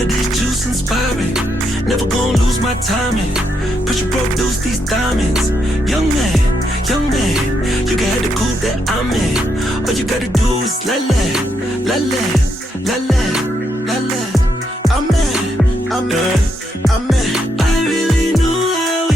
of this juice inspiring. Never gonna lose my timing. Pressure produce these diamonds. Young man, you can have the coupe that I'm in. All you gotta do is la la, la la, la la, la la. I'm in. I really know how.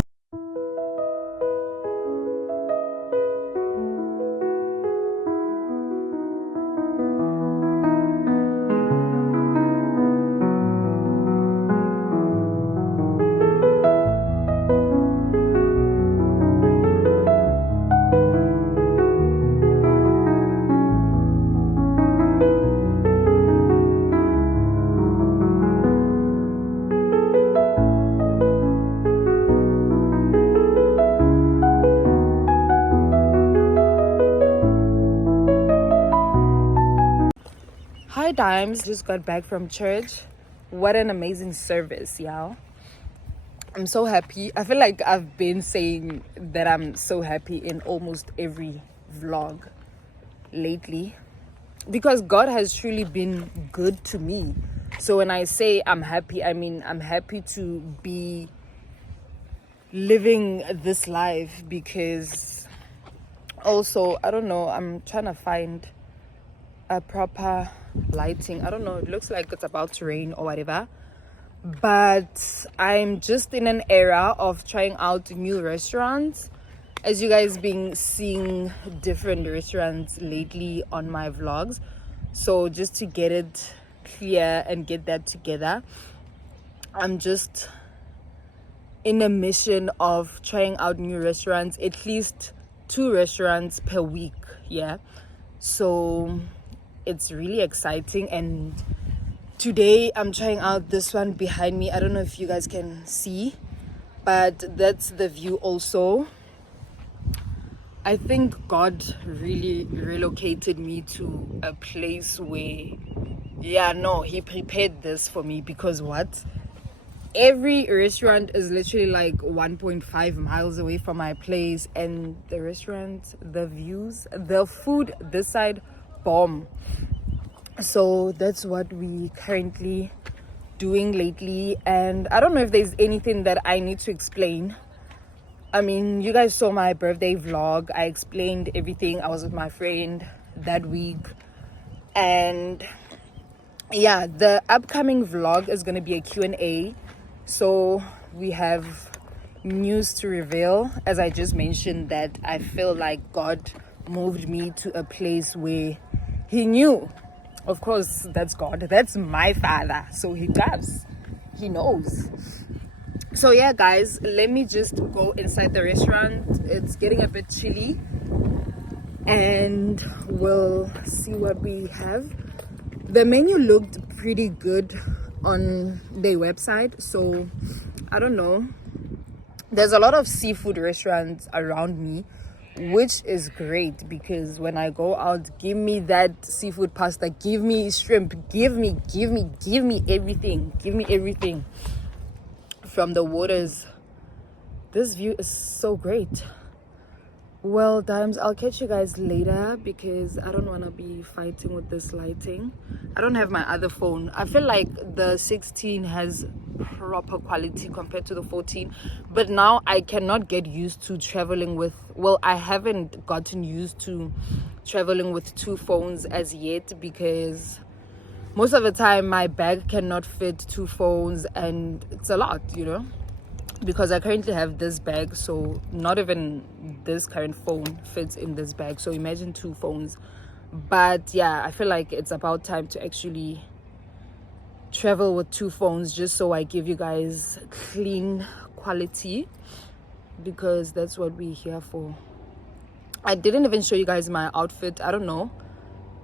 Hi Dimes, just got back from church. What an amazing service, y'all. I'm so happy. I feel like I've been saying that I'm so happy in almost every vlog lately because God has truly been good to me. So when I say I'm happy, I mean I'm happy to be living this life because also, I don't know, I'm trying to find a proper lighting. I don't know, it looks like it's about to rain or whatever, but I'm just in an era of trying out new restaurants. As you guys been seeing different restaurants lately on my vlogs, so just to get it clear and get that together, I'm just in a mission of trying out new restaurants, at least 2 restaurants per week. Yeah, so it's really exciting. And today I'm trying out this one behind me. I don't know if you guys can see, but that's the view also. I think God really relocated me to a place where, he prepared this for me, because what? Every restaurant is literally like 1.5 miles away from my place, and the restaurants, the views, the food this side, bomb. So that's what we currently doing lately, and I don't know if there's anything that I need to explain. I mean, you guys saw my birthday vlog. I explained everything. I was with my friend that week, and yeah, the upcoming vlog is going to be a Q&A. So we have news to reveal. As I just mentioned, that I feel like God moved me to a place where he knew. Of course, that's God. That's my father. So he does. He knows. So yeah, guys, let me just go inside the restaurant. It's getting a bit chilly, and we'll see what we have. The menu looked pretty good on their website, so I don't know. There's a lot of seafood restaurants around me, which is great, because when I go out, give me that seafood pasta, give me shrimp, give me everything from the waters. This view is so great. Well, Dimes, I'll catch you guys later, because I don't want to be fighting with this lighting. I don't have my other phone. I feel like the 16 has proper quality compared to the 14, but now I cannot get used to traveling with, well, I haven't gotten used to traveling with 2 phones as yet, because most of the time my bag cannot fit 2 phones, and it's a lot, because I currently have this bag, so not even this current phone fits in this bag. So imagine 2 phones. But yeah, I feel like it's about time to actually travel with 2 phones, just so I give you guys clean quality, because that's what we're here for. I didn't even show you guys my outfit. I don't know.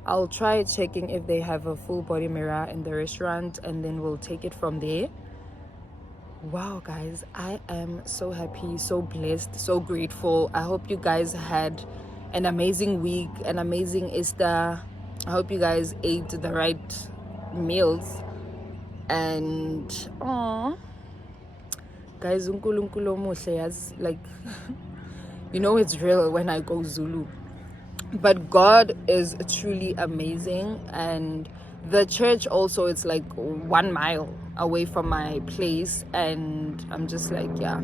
I'll try checking if they have a full body mirror in the restaurant, and then we'll take it from there. Wow, guys, I am so happy, so blessed, so grateful. I hope you guys had an amazing week, an amazing Easter. I hope you guys ate the right meals. And guys, unkulunkulu muhle yazi, like it's real when I go Zulu. But God is truly amazing, and the church also, it's like 1 mile away from my place, and I'm just like, yeah,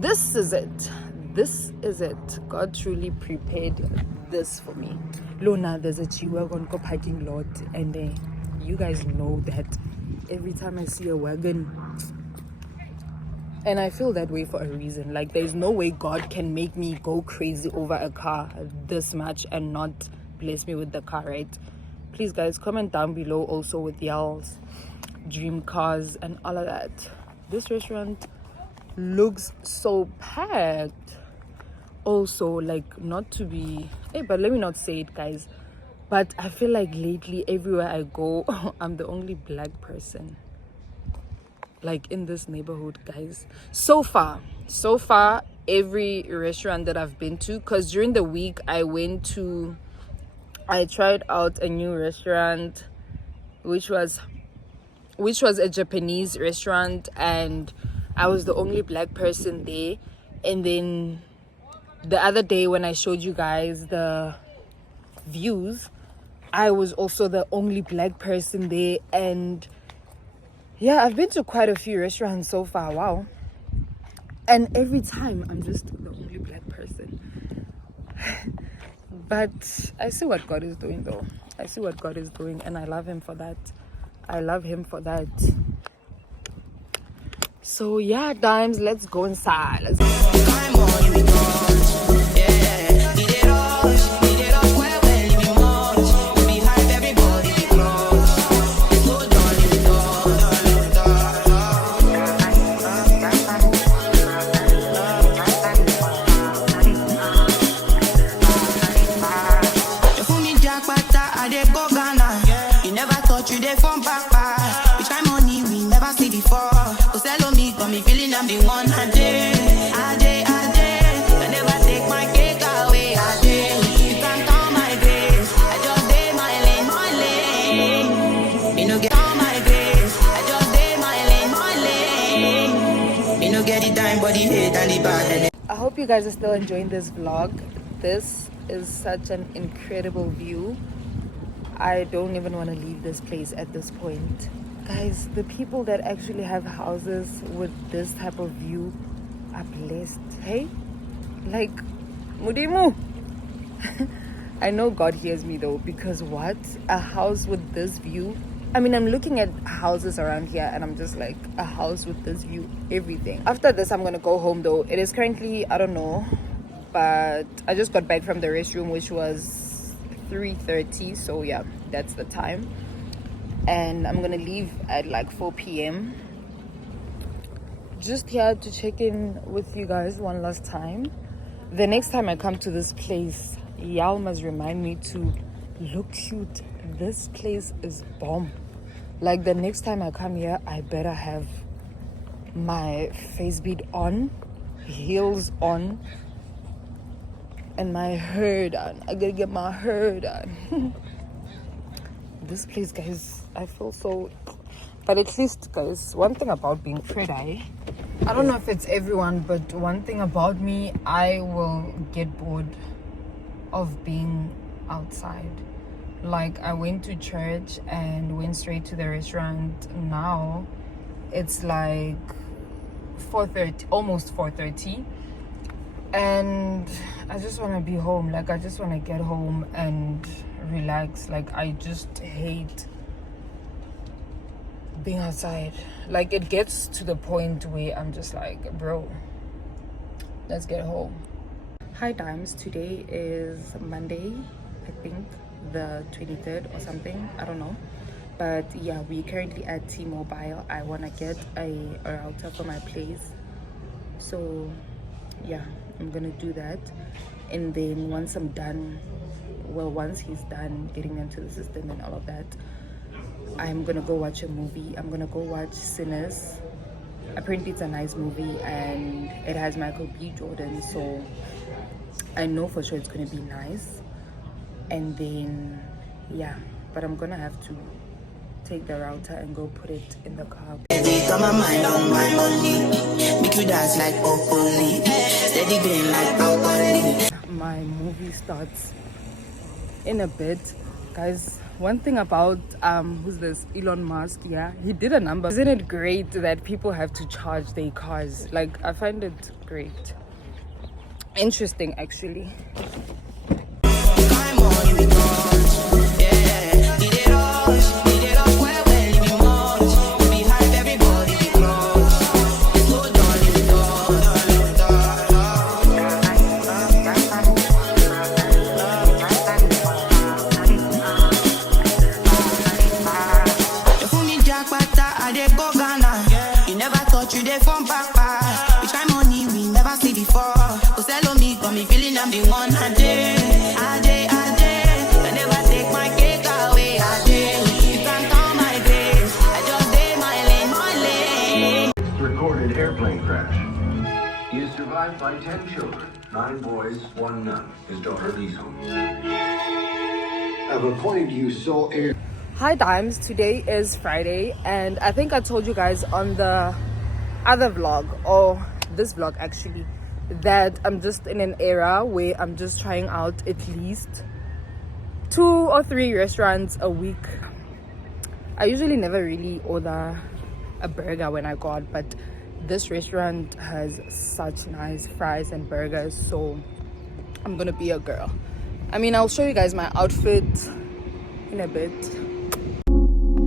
this is it. This is it. God truly prepared this for me. Luna, there's a G-Wagon parking lot, and you guys know that every time I see a wagon, and I feel that way for a reason. Like, there's no way God can make me go crazy over a car this much and not bless me with the car, right? Please, guys, comment down below also with y'all's dream cars and all of that. This restaurant looks so packed. Also, like, not to be, hey, but let me not say it, guys, but I feel like lately everywhere I go I'm the only black person, like, in this neighborhood, guys. So far every restaurant that I've been to, because during the week I tried out a new restaurant which was a Japanese restaurant, and I was the only black person there. And then the other day when I showed you guys the views, I was also the only black person there. And yeah, I've been to quite a few restaurants so far. Wow. And every time I'm just the only black person. But I see what God is doing, though. I see what God is doing, and I love him for that. I love him for that. So yeah, Dimes, let's go inside. Let's go. I hope you guys are still enjoying this vlog. This is such an incredible view. I don't even want to leave this place at this point. Guys, the people that actually have houses with this type of view are blessed. Hey, like, Mudimu. I know God hears me though, because what? A house with this view? I mean, I'm looking at houses around here and I'm just like, a house with this view, everything. After this, I'm gonna go home though. It is currently, I don't know, but I just got back from the restroom, which was 3:30. So yeah, that's the time. And I'm gonna leave at like 4 p.m. Just here to check in with you guys one last time. The next time I come to this place, y'all must remind me to look cute. This place is bomb. Like, the next time I come here, I better have my face bead on, heels on, and my hair done. I gotta get my hair done. This place, guys, I feel so, but at least, guys, one thing about being pretty, I don't know if it's everyone, but one thing about me, I will get bored of being outside. Like, I went to church and went straight to the restaurant. Now it's like 4:30, almost 4:30, and I just want to be home. Like, I just want to get home and relax. Like, I just hate being outside. Like, it gets to the point where I'm just like, bro, let's get home. Hi Dimes, today is Monday, I think the 23rd or something, I don't know, but yeah, we currently at T-Mobile. I want to get a router for my place, so yeah, I'm gonna do that. And then once I'm done, well, once he's done getting into the system and all of that, I'm gonna go watch a movie. I'm gonna go watch Sinners. Apparently it's a nice movie and it has Michael B. Jordan, so I know for sure it's gonna be nice. And then yeah, but I'm gonna have to take the router and go put it in the car. Got my mind on my money. Make you dance like broccoli. Steady going like broccoli. My movie starts in a bit, guys. one thing about who's this, Elon Musk, yeah, he did a number. Isn't it great that people have to charge their cars? Like, I find it great, interesting actually. Recorded airplane crash. He is survived by 10 children, 9 boys, 1 nun. His daughter leaves home. I've appointed you sole heir. Hi Dimes, today is Friday and I think I told you guys on the other vlog, or this vlog actually, that I'm just in an era where I'm just trying out at least 2 or 3 restaurants a week. I usually never really order a burger when I go out, but this restaurant has such nice fries and burgers, so I'm gonna be a girl. I mean, I'll show you guys my outfit in a bit.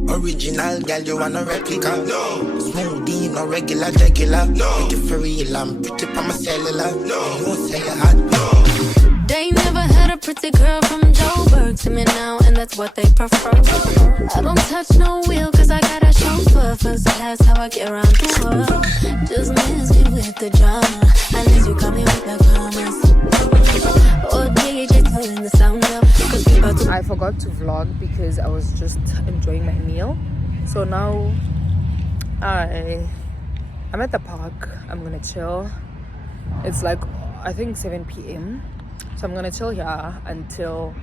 Original girl, you want a replica? No. Smoothie, no regular. No. Make it for real, I'm pretty from my cellular. No. You won't say you hot. No. They never had a pretty girl from Joburg to me now, and that's what they prefer. I don't touch no wheel, cause I got a chauffeur. First class, how I get around the world. Just miss me with the drama, unless you come here with the commas. Oh, DJ turn the sound up, cause we about to... I forgot to vlog because I was just enjoying my meal. So now I'm at the park. I'm gonna chill. It's like, I think 7 p.m. So I'm gonna chill here until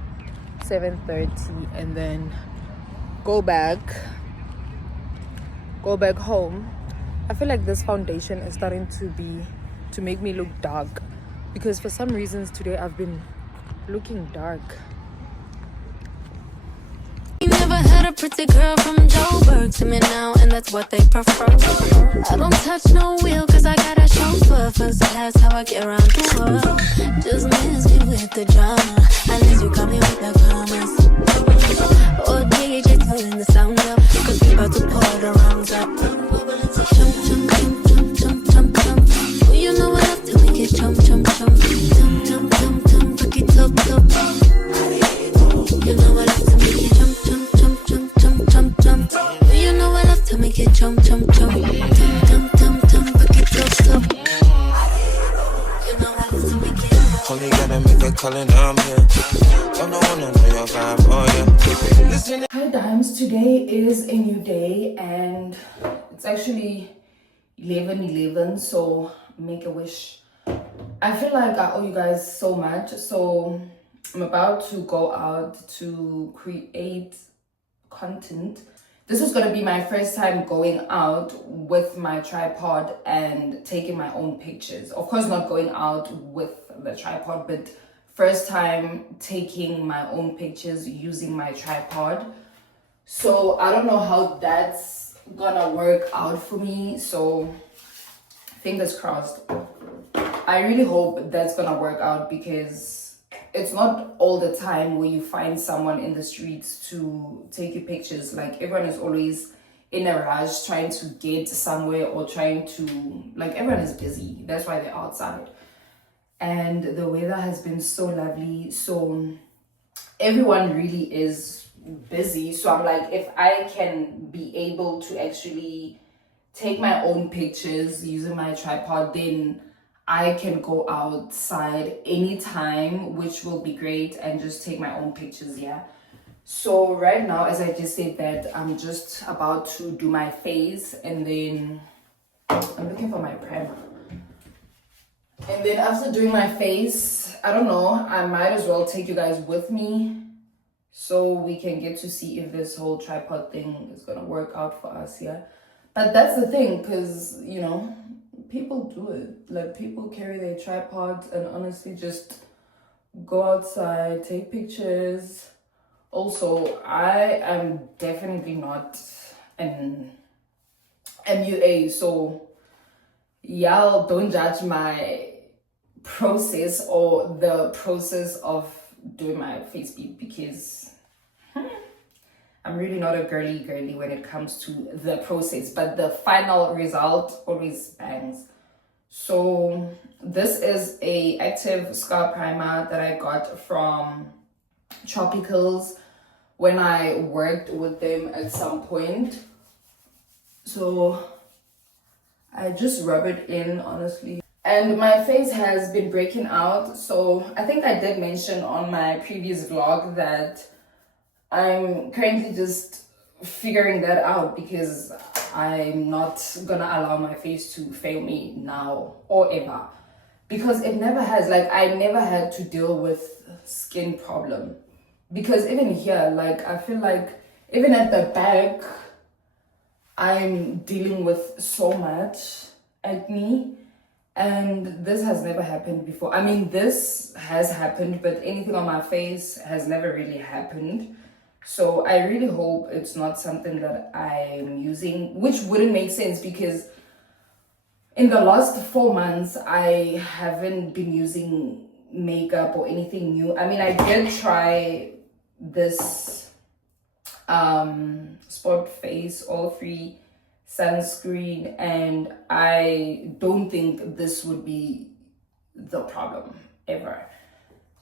7:30 and then go back home. I feel like this foundation is starting to make me look dark, because for some reasons today I've been looking dark. Never had a pretty girl from Joburg to me now, and that's what they prefer. I don't touch no wheel, cause I got a chauffeur. First class, how I get around the world. Just miss me with the drama, unless you come here with the commas. Oh, DJ turn the sound up, cause we about to pour the rounds up. Jump, jump, jump, jump, jump, jump, jump. Oh, you know I love to make it jump, jump, jump. Jump, jump, jump, jump, back it up, up. You know I love to make it jump, jump, jump, jump, jump, jump, jump. Oh, you know I love to make it jump, jump, jump. Jump, jump, jump, jump, back it up, up. You know I love to make it. Only gotta make a call and I'm here. Don't wanna know your vibe, oh yeah. Listen. Hi Dimes, today is a new day and it's actually 11:11, so make a wish. I feel like I owe you guys so much, so I'm about to go out to create content. This is gonna be my first time going out with my tripod and taking my own pictures. Of course, not going out with the tripod, but first time taking my own pictures using my tripod. So I don't know how that's gonna work out for me, so fingers crossed. I really hope that's gonna work out, because it's not all the time where you find someone in the streets to take your pictures. Like, everyone is always in a rush trying to get somewhere, or trying to, like, everyone is busy. That's why they're outside. And the weather has been so lovely, so everyone really is busy. So I'm like, if I can be able to actually take my own pictures using my tripod, then I can go outside anytime, which will be great, and just take my own pictures, yeah. So right now, as I just said that, I'm just about to do my face, and then I'm looking for my primer. And then after doing my face, I don't know, I might as well take you guys with me so we can get to see if this whole tripod thing is gonna work out for us, yeah. But that's the thing, because, you know, people do it. Like, people carry their tripods and honestly just go outside, take pictures, Also, I am definitely not an MUA, so y'all don't judge my process or the process of doing my face bead, because I'm really not a girly when it comes to the process, but the final result always bangs. So this is a active scalp primer that I got from Tropicals when I worked with them at some point. So I just rub it in, honestly. And my face has been breaking out. So I think I did mention on my previous vlog that I'm currently just figuring that out, because I'm not gonna allow my face to fail me now or ever, because it never has. Like, I never had to deal with skin problem, because even here, like, I feel like even at the back I'm dealing with so much acne, and this has never happened before. I mean, this has happened, but anything on my face has never really happened. So I really hope it's not something that I'm using, which wouldn't make sense, because in the last 4 months, I haven't been using makeup or anything new. I mean, I did try this Sport Face All Free sunscreen, and I don't think this would be the problem ever.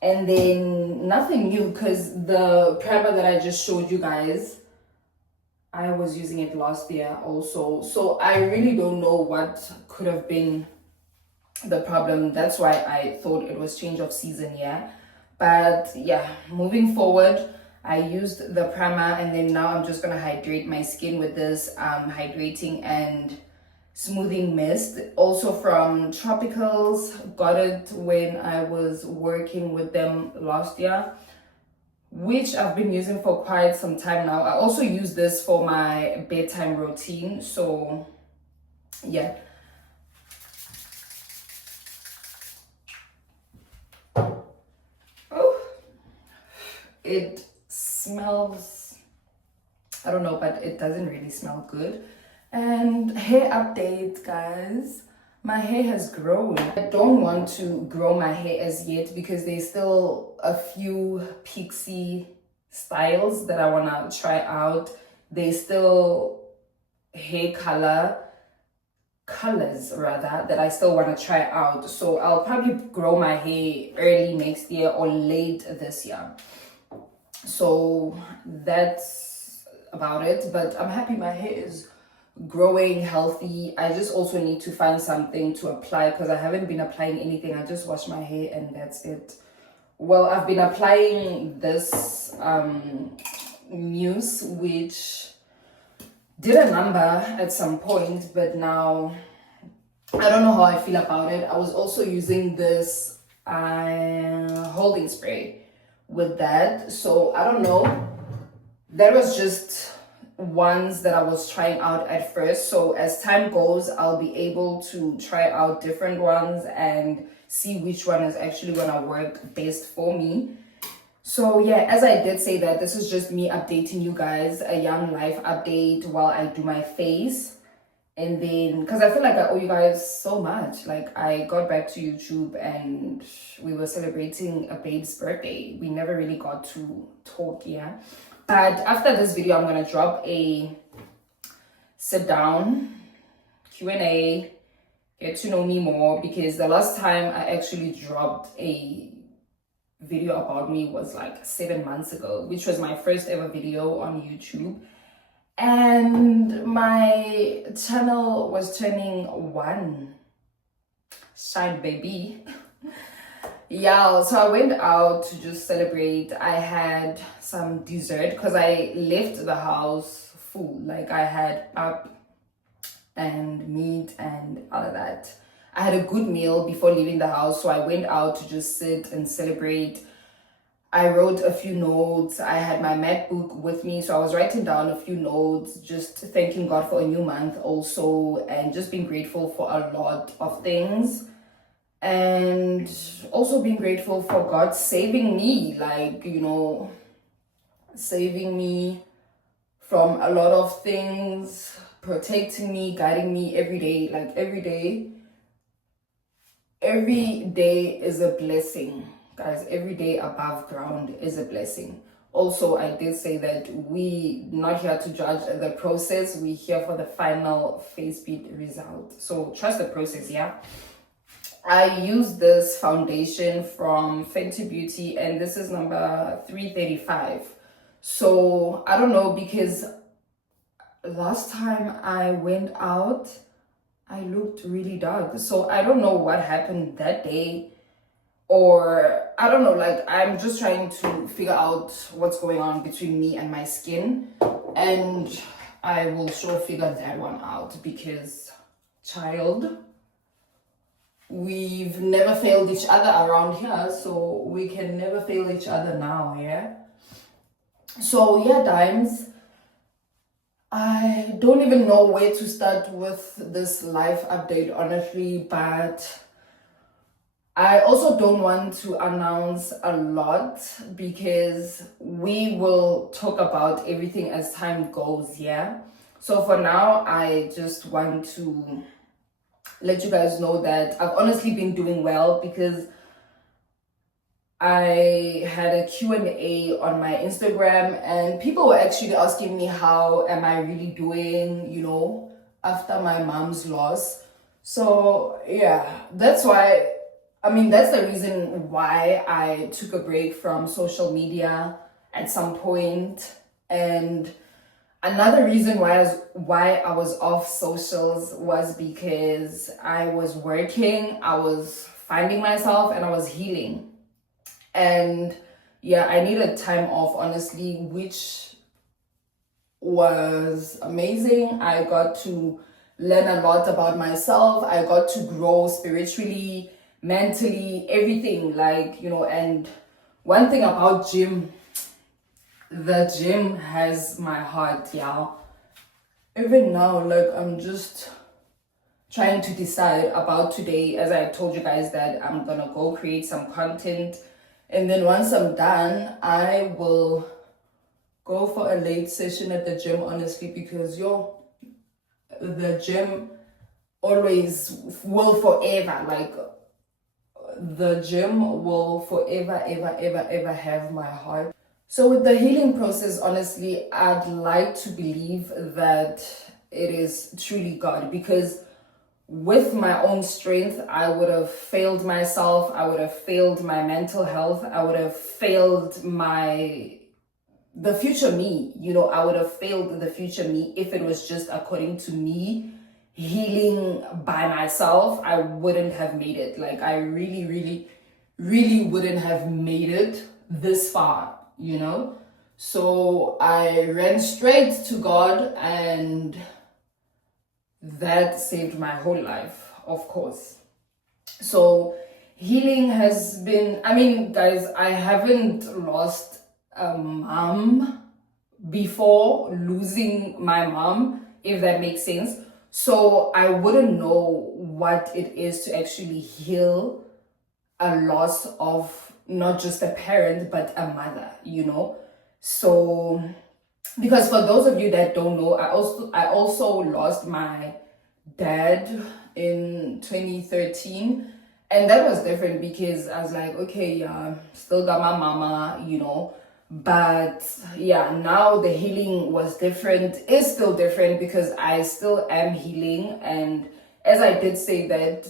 And then nothing new, because the primer that I just showed you guys, I was using it last year also. So I really don't know what could have been the problem. That's why I thought it was change of season, yeah. But yeah, moving forward, I used the primer, and then now I'm just gonna hydrate my skin with this hydrating and smoothing mist, also from Tropicals. Got it when I was working with them last year, which I've been using for quite some time now. I also use this for my bedtime routine, so yeah. Oh, it smells, I don't know, but it doesn't really smell good. And hair update, guys. My hair has grown. I don't want to grow my hair as yet, because there's still a few pixie styles that I want to try out. There's still hair colors rather, that I still want to try out. So I'll probably grow my hair early next year or late this year. So that's about it. But I'm happy my hair is growing healthy. I just also need to find something to apply, because I haven't been applying anything. I just wash my hair and that's it. Well, I've been applying this mousse, which did a number at some point, but now I don't know how I feel about it. I was also using this holding spray with that, so I don't know. That was just ones that I was trying out at first. So as time goes, I'll be able to try out different ones and see which one is actually gonna work best for me. So yeah, as I did say, that this is just me updating you guys, a young life update while I do my face. And then, because I feel like I owe you guys so much. Like, I got back to YouTube and we were celebrating a babe's birthday. We never really got to talk, yeah. But after this video, I'm going to drop a sit down Q&A, get to know me more, because the last time I actually dropped a video about me was like 7 months ago, which was my first ever video on YouTube. And my channel was turning 1. Shine, baby. Yeah, so I went out to just celebrate. I had some dessert, because I left the house full. Like, I had pap and meat and all of that. I had a good meal before leaving the house, so I went out to just sit and celebrate. I wrote a few notes. I had my MacBook with me, so I was writing down a few notes, just thanking God for a new month also, and just being grateful for a lot of things. And also being grateful for God saving me, like, you know, saving me from a lot of things, protecting me, guiding me every day. Like every day is a blessing, guys. Every day above ground is a blessing. Also, I did say that we not here to judge the process. We're here for the final face beat result. So trust the process, yeah? I use this foundation from Fenty Beauty, and this is number 335. So I don't know, because last time I went out, I looked really dark. So I don't know what happened that day, or I don't know, like I'm just trying to figure out what's going on between me and my skin, and I will sure figure that one out, because child, we've never failed each other around here, so we can never fail each other now, yeah? So yeah, dimes, I don't even know where to start with this life update, honestly, but I also don't want to announce a lot, because we will talk about everything as time goes, yeah? So for now, I just want to let you guys know that I've honestly been doing well, because I had a Q&A on my Instagram, and people were actually asking me how am I really doing, you know, after my mom's loss. So yeah, that's why, I mean, that's the reason why I took a break from social media at some point. And another reason why I was off socials was because I was working, I was finding myself, and I was healing. And yeah, I needed time off, honestly, which was amazing. I got to learn a lot about myself. I got to grow spiritually, mentally, everything, like, you know. And one thing about gym, the gym has my heart, y'all. Even now, like, I'm just trying to decide about today. As I told you guys that I'm gonna go create some content, and then once I'm done, I will go for a late session at the gym, honestly, because the gym always will forever, like, the gym will forever, ever have my heart. So with the healing process, honestly, I'd like to believe that it is truly God, because with my own strength, I would have failed myself. I would have failed my mental health. I would have failed the future me. You know, I would have failed the future me if it was just according to me healing by myself. I wouldn't have made it. Like, I really wouldn't have made it this far, you know? So I ran straight to God, and that saved my whole life, of course. So healing has been, I mean, guys, I haven't lost a mom before losing my mom, if that makes sense. So I wouldn't know what it is to actually heal a loss of not just a parent, but a mother, you know? So, because for those of you that don't know, I also lost my dad in 2013, and that was different, because I was like, okay, yeah, still got my mama, you know, but yeah, now the healing was different, is still different, because I still am healing. And as I did say, that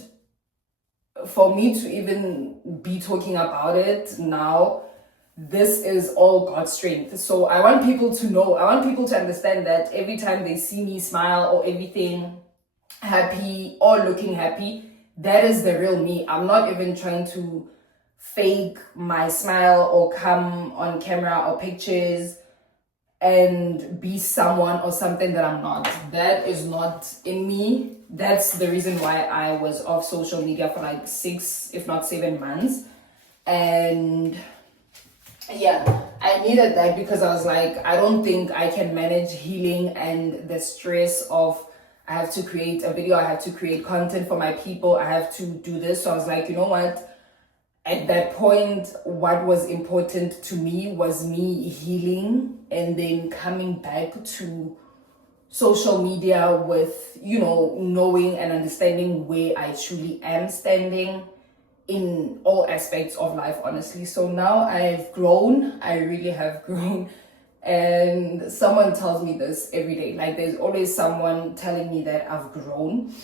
for me to even be talking about it now, this is all God's strength. So I want people to know, I want people to understand that every time they see me smile or everything happy or looking happy, that is the real me. I'm not even trying to fake my smile or come on camera or pictures and be someone or something that I'm not. That is not in me. That's the reason why I was off social media for like 6, if not 7 months. And yeah, I needed that, because I was like, I don't think I can manage healing and the stress of, I have to create a video, I have to create content for my people, I have to do this. So I was like, you know what? at that point, what was important to me was me healing and then coming back to social media with, knowing and understanding where I truly am standing in all aspects of life, honestly. So now I've grown. I really have grown. And someone tells me this every day. Like, there's always someone telling me that I've grown.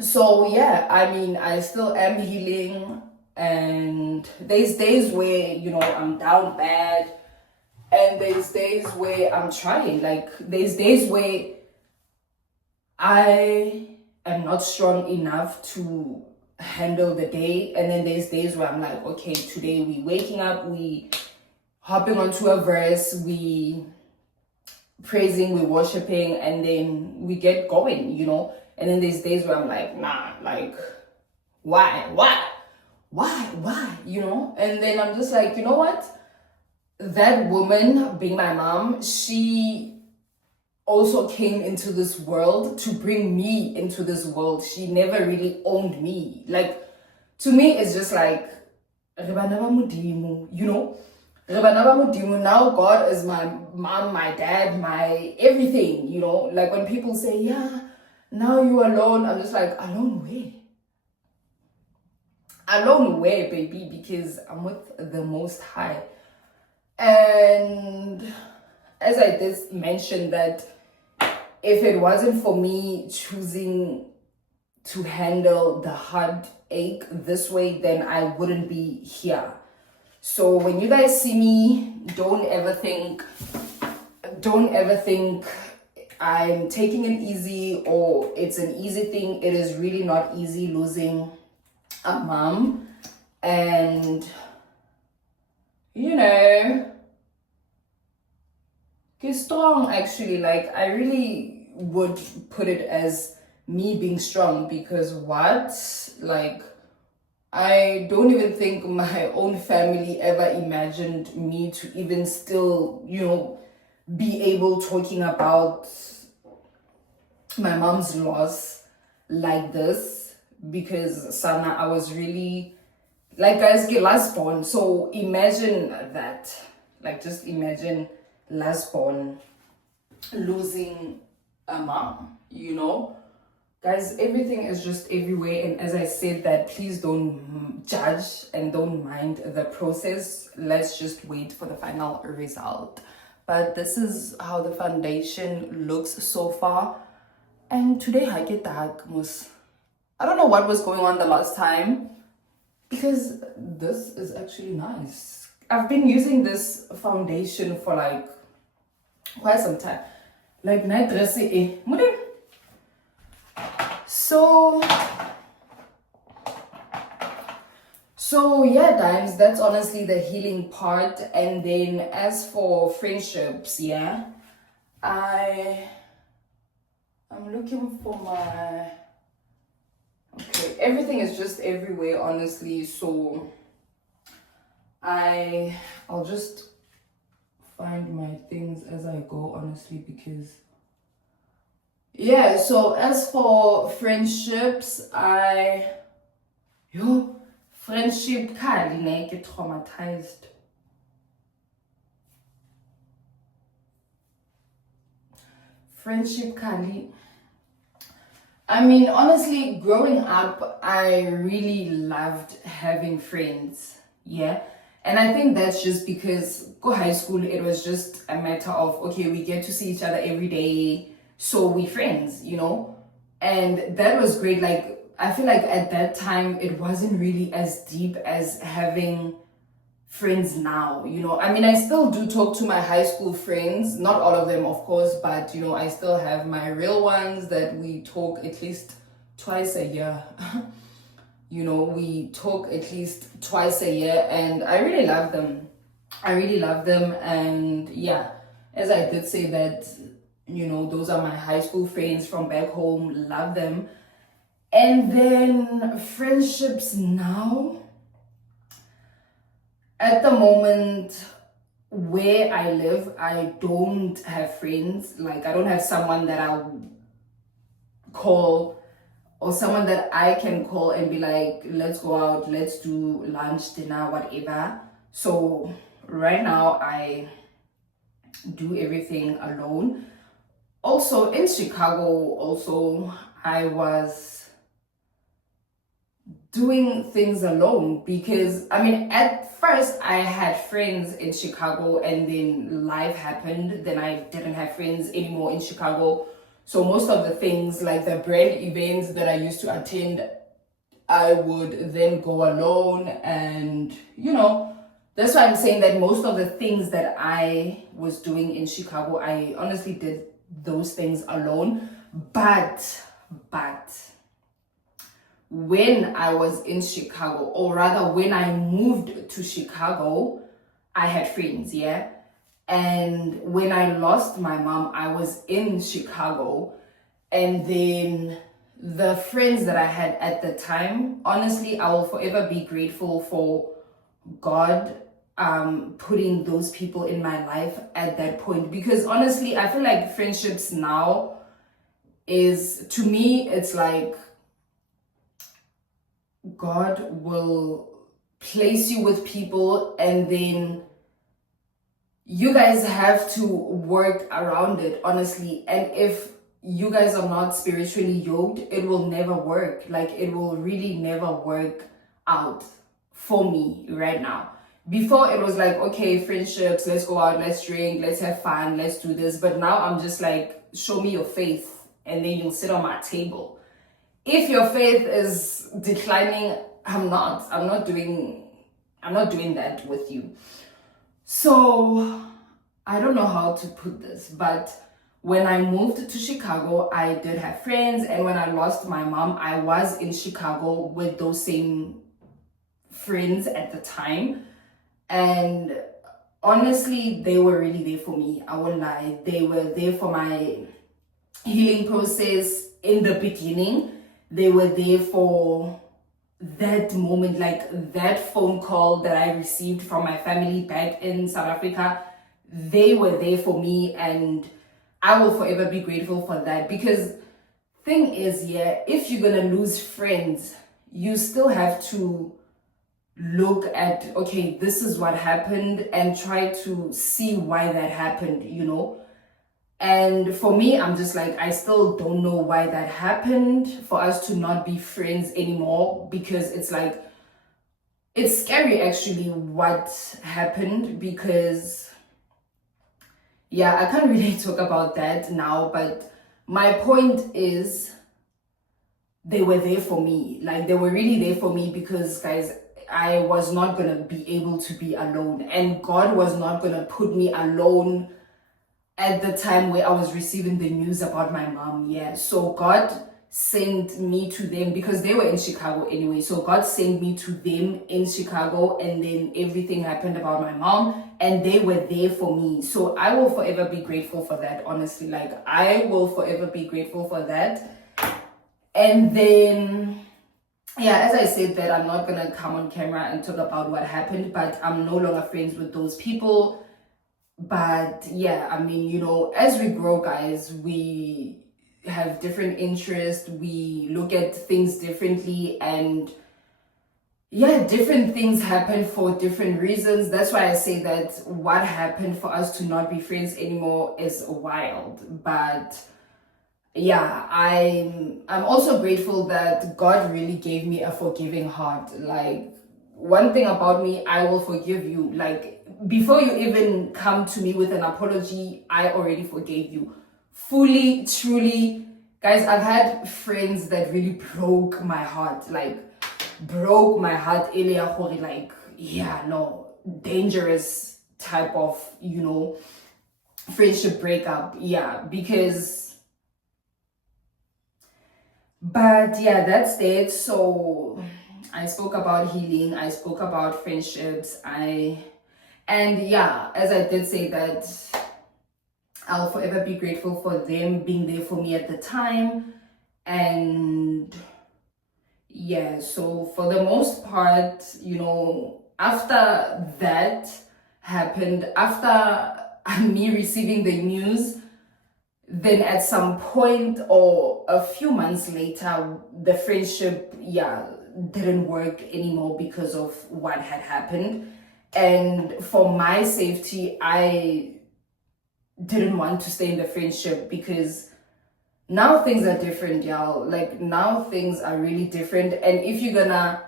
So yeah, I mean, I still am healing, and there's days where, I'm down bad, and there's days where I'm trying. Like, there's days where I am not strong enough to handle the day, and then there's days where I'm like, okay, today we waking up, we hopping onto a verse, we praising, we worshiping, and then we get going, and then there's days where I'm like, nah, like, why, and then I'm just like, you know what, that woman being my mom, she also came into this world to bring me into this world. She never really owned me. Like, to me, it's just like, now God is my mom, my dad, my everything, like when people say, yeah, now you're alone, I'm just like, alone where, baby? Because I'm with the Most High. And as I did mention that if it wasn't for me choosing to handle the heartache this way, then I wouldn't be here. So when you guys see me, don't ever think I'm taking it easy or it's an easy thing. It is really not easy losing a mom. And, get strong, actually. Like, I really would put it as me being strong, because I don't even think my own family ever imagined me to even still, be able talking about my mom's loss like this, because Sana, I was really, like, guys, get last born. So imagine that. Like, just imagine last born losing a mom, Guys, everything is just everywhere. And as I said that, please don't judge and don't mind the process. Let's just wait for the final result. But this is how the foundation looks so far. And today I get dark. I don't know what was going on the last time, because this is actually nice. I've been using this foundation for like quite some time. Like night dress. So yeah, dimes, that's honestly the healing part. And then as for friendships, yeah, I'm looking for my, okay, everything is just everywhere, honestly. So I'll just find my things as I go, honestly, because yeah. So as for friendships, friendship kali ne get traumatized. Friendship kali. I mean, honestly, growing up, I really loved having friends. Yeah. And I think that's just because go high school, it was just a matter of, okay, we get to see each other every day, so we friends, And that was great. Like, I feel like at that time, it wasn't really as deep as having friends now, I mean, I still do talk to my high school friends, not all of them, of course, but, I still have my real ones that we talk at least twice a year. We talk at least twice a year, and I really love them. And yeah, as I did say that, those are my high school friends from back home, love them. And then friendships now, at the moment where I live, I don't have friends. Like, I don't have someone that I'll call or someone that I can call and be like, let's go out, let's do lunch, dinner, whatever. So right now I do everything alone. Also in Chicago, I was doing things alone because I mean, at first I had friends in Chicago, and then life happened. Then I didn't have friends anymore in Chicago. So most of the things, like the brand events that I used to attend, I would then go alone. And that's why I'm saying that most of the things that I was doing in Chicago, I honestly did those things alone. But when I was in Chicago, or rather when I moved to Chicago, I had friends, yeah? And when I lost my mom, I was in Chicago. And then the friends that I had at the time, honestly, I will forever be grateful for God putting those people in my life at that point. Because honestly, I feel like friendships now is, to me, it's like God will place you with people, and then you guys have to work around it, honestly. And if you guys are not spiritually yoked, it will never work. Like, it will really never work out for me right now. Before, it was like, okay, friendships, let's go out, let's drink, let's have fun, let's do this. But now I'm just like, show me your faith, and then you'll sit on my table. If your faith is declining, I'm not doing that with you. So I don't know how to put this, but when I moved to Chicago, I did have friends. And when I lost my mom, I was in Chicago with those same friends at the time. And honestly, they were really there for me. I won't lie. They were there for my healing process in the beginning. They were there for that moment, like that phone call that I received from my family back in South Africa. They were there for me, and I will forever be grateful for that. Because thing is, yeah, if you're gonna lose friends, you still have to look at, okay, this is what happened, and try to see why that happened, And for me, I'm just like, I still don't know why that happened, for us to not be friends anymore. Because it's like, it's scary actually what happened. Because yeah, I can't really talk about that now, but my point is, they were there for me. Like, they were really there for me, because guys, I was not gonna be able to be alone, and God was not gonna put me alone at the time where I was receiving the news about my mom. Yeah, so God sent me to them, because they were in Chicago anyway. So God sent me to them in Chicago, and then everything happened about my mom, and they were there for me. So I will forever be grateful for that, honestly. Like, I will forever be grateful for that. And then, yeah, as I said, that I'm not gonna come on camera and talk about what happened, but I'm no longer friends with those people. But yeah, I mean, as we grow, guys, we have different interests, we look at things differently, and yeah, different things happen for different reasons. That's why I say that what happened for us to not be friends anymore is wild. But yeah, I'm also grateful that God really gave me a forgiving heart. Like, one thing about me, I will forgive you. Like, before you even come to me with an apology, I already forgave you. Fully, truly. Guys, I've had friends that really broke my heart. Like, broke my heart. Like, yeah, no, dangerous type of, friendship breakup. Yeah, because... But yeah, that's it. So I spoke about healing, I spoke about friendships, and yeah, as I did say, that I'll forever be grateful for them being there for me at the time. And yeah, so for the most part, after that happened, after me receiving the news, then at some point or a few months later, the friendship, didn't work anymore because of what had happened. And for my safety, I didn't want to stay in the friendship because now things are different, y'all. Like, now things are really different. And if you're gonna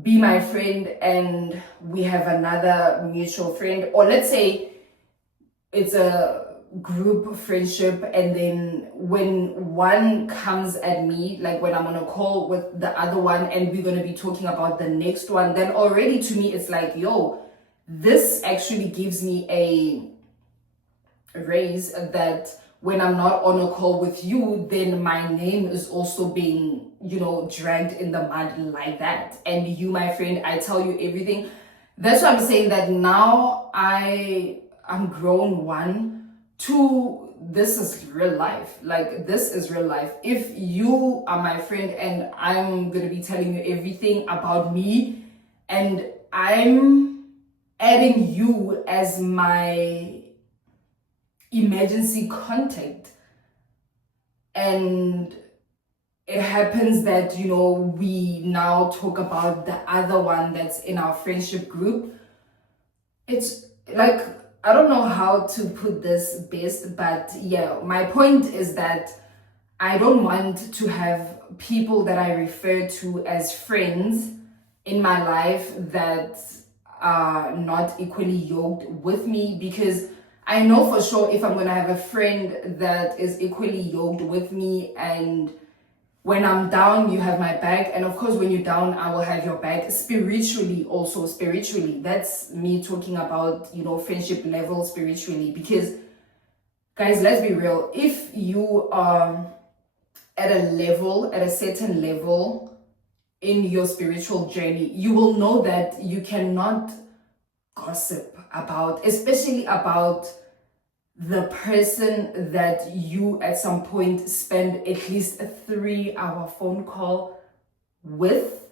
be my friend and we have another mutual friend, or let's say it's a group friendship, and then when one comes at me, like when I'm on a call with the other one and we're going to be talking about the next one, then already to me it's like, yo, this actually gives me a raise that when I'm not on a call with you, then my name is also being, dragged in the mud like that. And you, my friend, I tell you everything. That's why I'm saying that now I'm grown. One, two, this is real life. Like, this is real life. If you are my friend and I'm gonna be telling you everything about me, and I'm adding you as my emergency contact, and it happens that we now talk about the other one that's in our friendship group, it's like, I don't know how to put this best, but yeah, my point is that I don't want to have people that I refer to as friends in my life that are not equally yoked with me, because I know for sure if I'm going to have a friend that is equally yoked with me, and when I'm down, you have my back. And of course, when you're down, I will have your back spiritually also. Spiritually, that's me talking about, friendship level spiritually. Because, guys, let's be real. If you are at a certain level in your spiritual journey, you will know that you cannot gossip about, especially about the person that you at some point spend at least a 3-hour phone call with,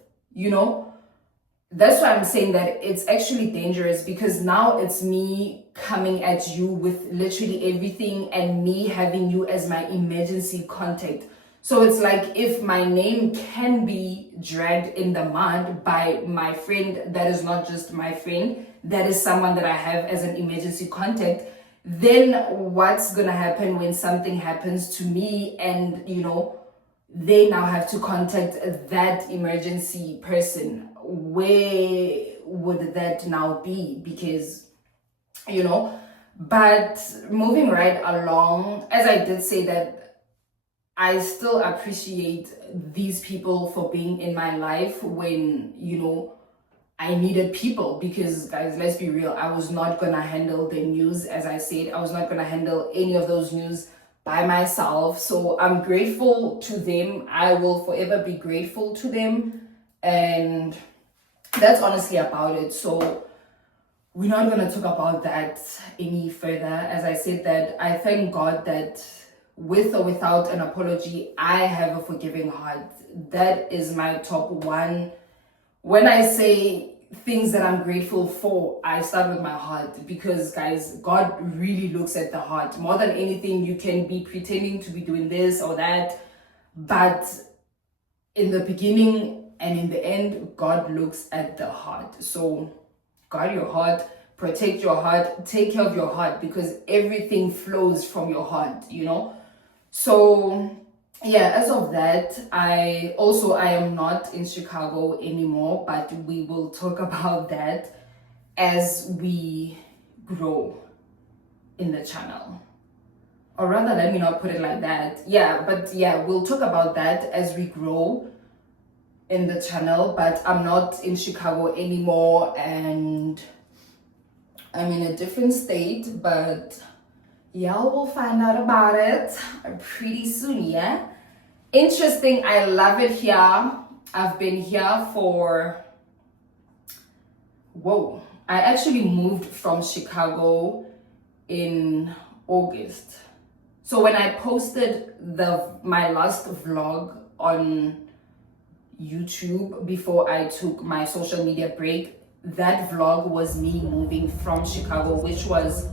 That's why I'm saying that it's actually dangerous, because now it's me coming at you with literally everything and me having you as my emergency contact. So it's like, if my name can be dragged in the mud by my friend that is not just my friend, that is someone that I have as an emergency contact, then what's gonna happen when something happens to me and they now have to contact that emergency person? Where would that now be? Because but moving right along, as I did say that I still appreciate these people for being in my life when I needed people, because, guys, let's be real, I was not gonna handle the news. As I said, I was not gonna handle any of those news by myself. So I'm grateful to them. I will forever be grateful to them, and that's honestly about it. So we're not gonna talk about that any further. As I said, that I thank God that with or without an apology, I have a forgiving heart. That is my top one. When I say things that I'm grateful for, I start with my heart, because, guys, God really looks at the heart. More than anything, you can be pretending to be doing this or that, but in the beginning and in the end, God looks at the heart. So guard your heart, protect your heart, take care of your heart, because everything flows from your heart, So yeah, as of that, I am not in Chicago anymore, but we will talk about that as we grow in the channel. Or rather, let me not put it like that. We'll talk about that as we grow in the channel, but I'm not in Chicago anymore, and I'm in a different state, but y'all will find out about it pretty soon, yeah? Interesting, I love it here. I've been here for, I actually moved from Chicago in August. So when I posted my last vlog on YouTube before I took my social media break, that vlog was me moving from Chicago, which was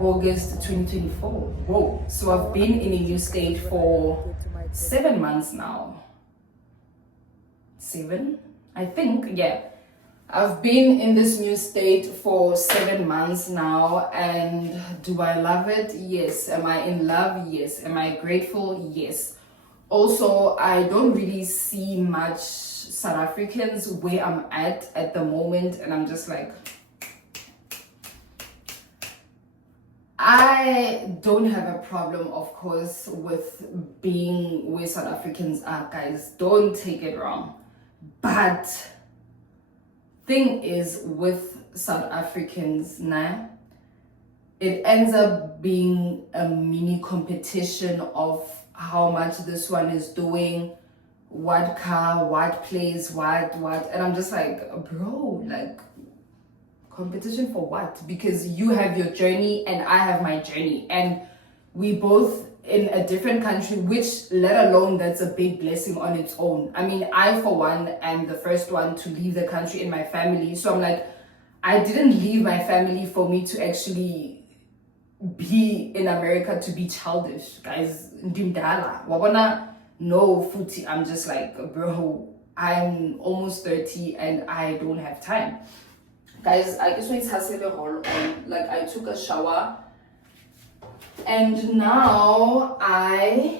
August 2024. Whoa. So I've been in a new state for 7 months now. 7? I think, yeah. I've been in this new state for 7 months now, and do I love it? Yes. Am I in love? Yes. Am I grateful? Yes. Also, I don't really see much South Africans where I'm at the moment, and I'm just like, I don't have a problem, of course, with being where South Africans are, guys. Don't take it wrong. But thing is, with South Africans now, it ends up being a mini competition of how much this one is doing, what car, what place, what, and I'm just like, bro, like, competition for what? Because you have your journey and I have my journey, and we both in a different country, which, let alone, that's a big blessing on its own. I mean, I for one am the first one to leave the country in my family, so I'm like, I didn't leave my family for me to actually be in America to be childish, guys. Ndimdala wabona, no footy. I'm just like, bro, I'm almost 30 and I don't have time, guys. I guess it's on, like, I took a shower and now I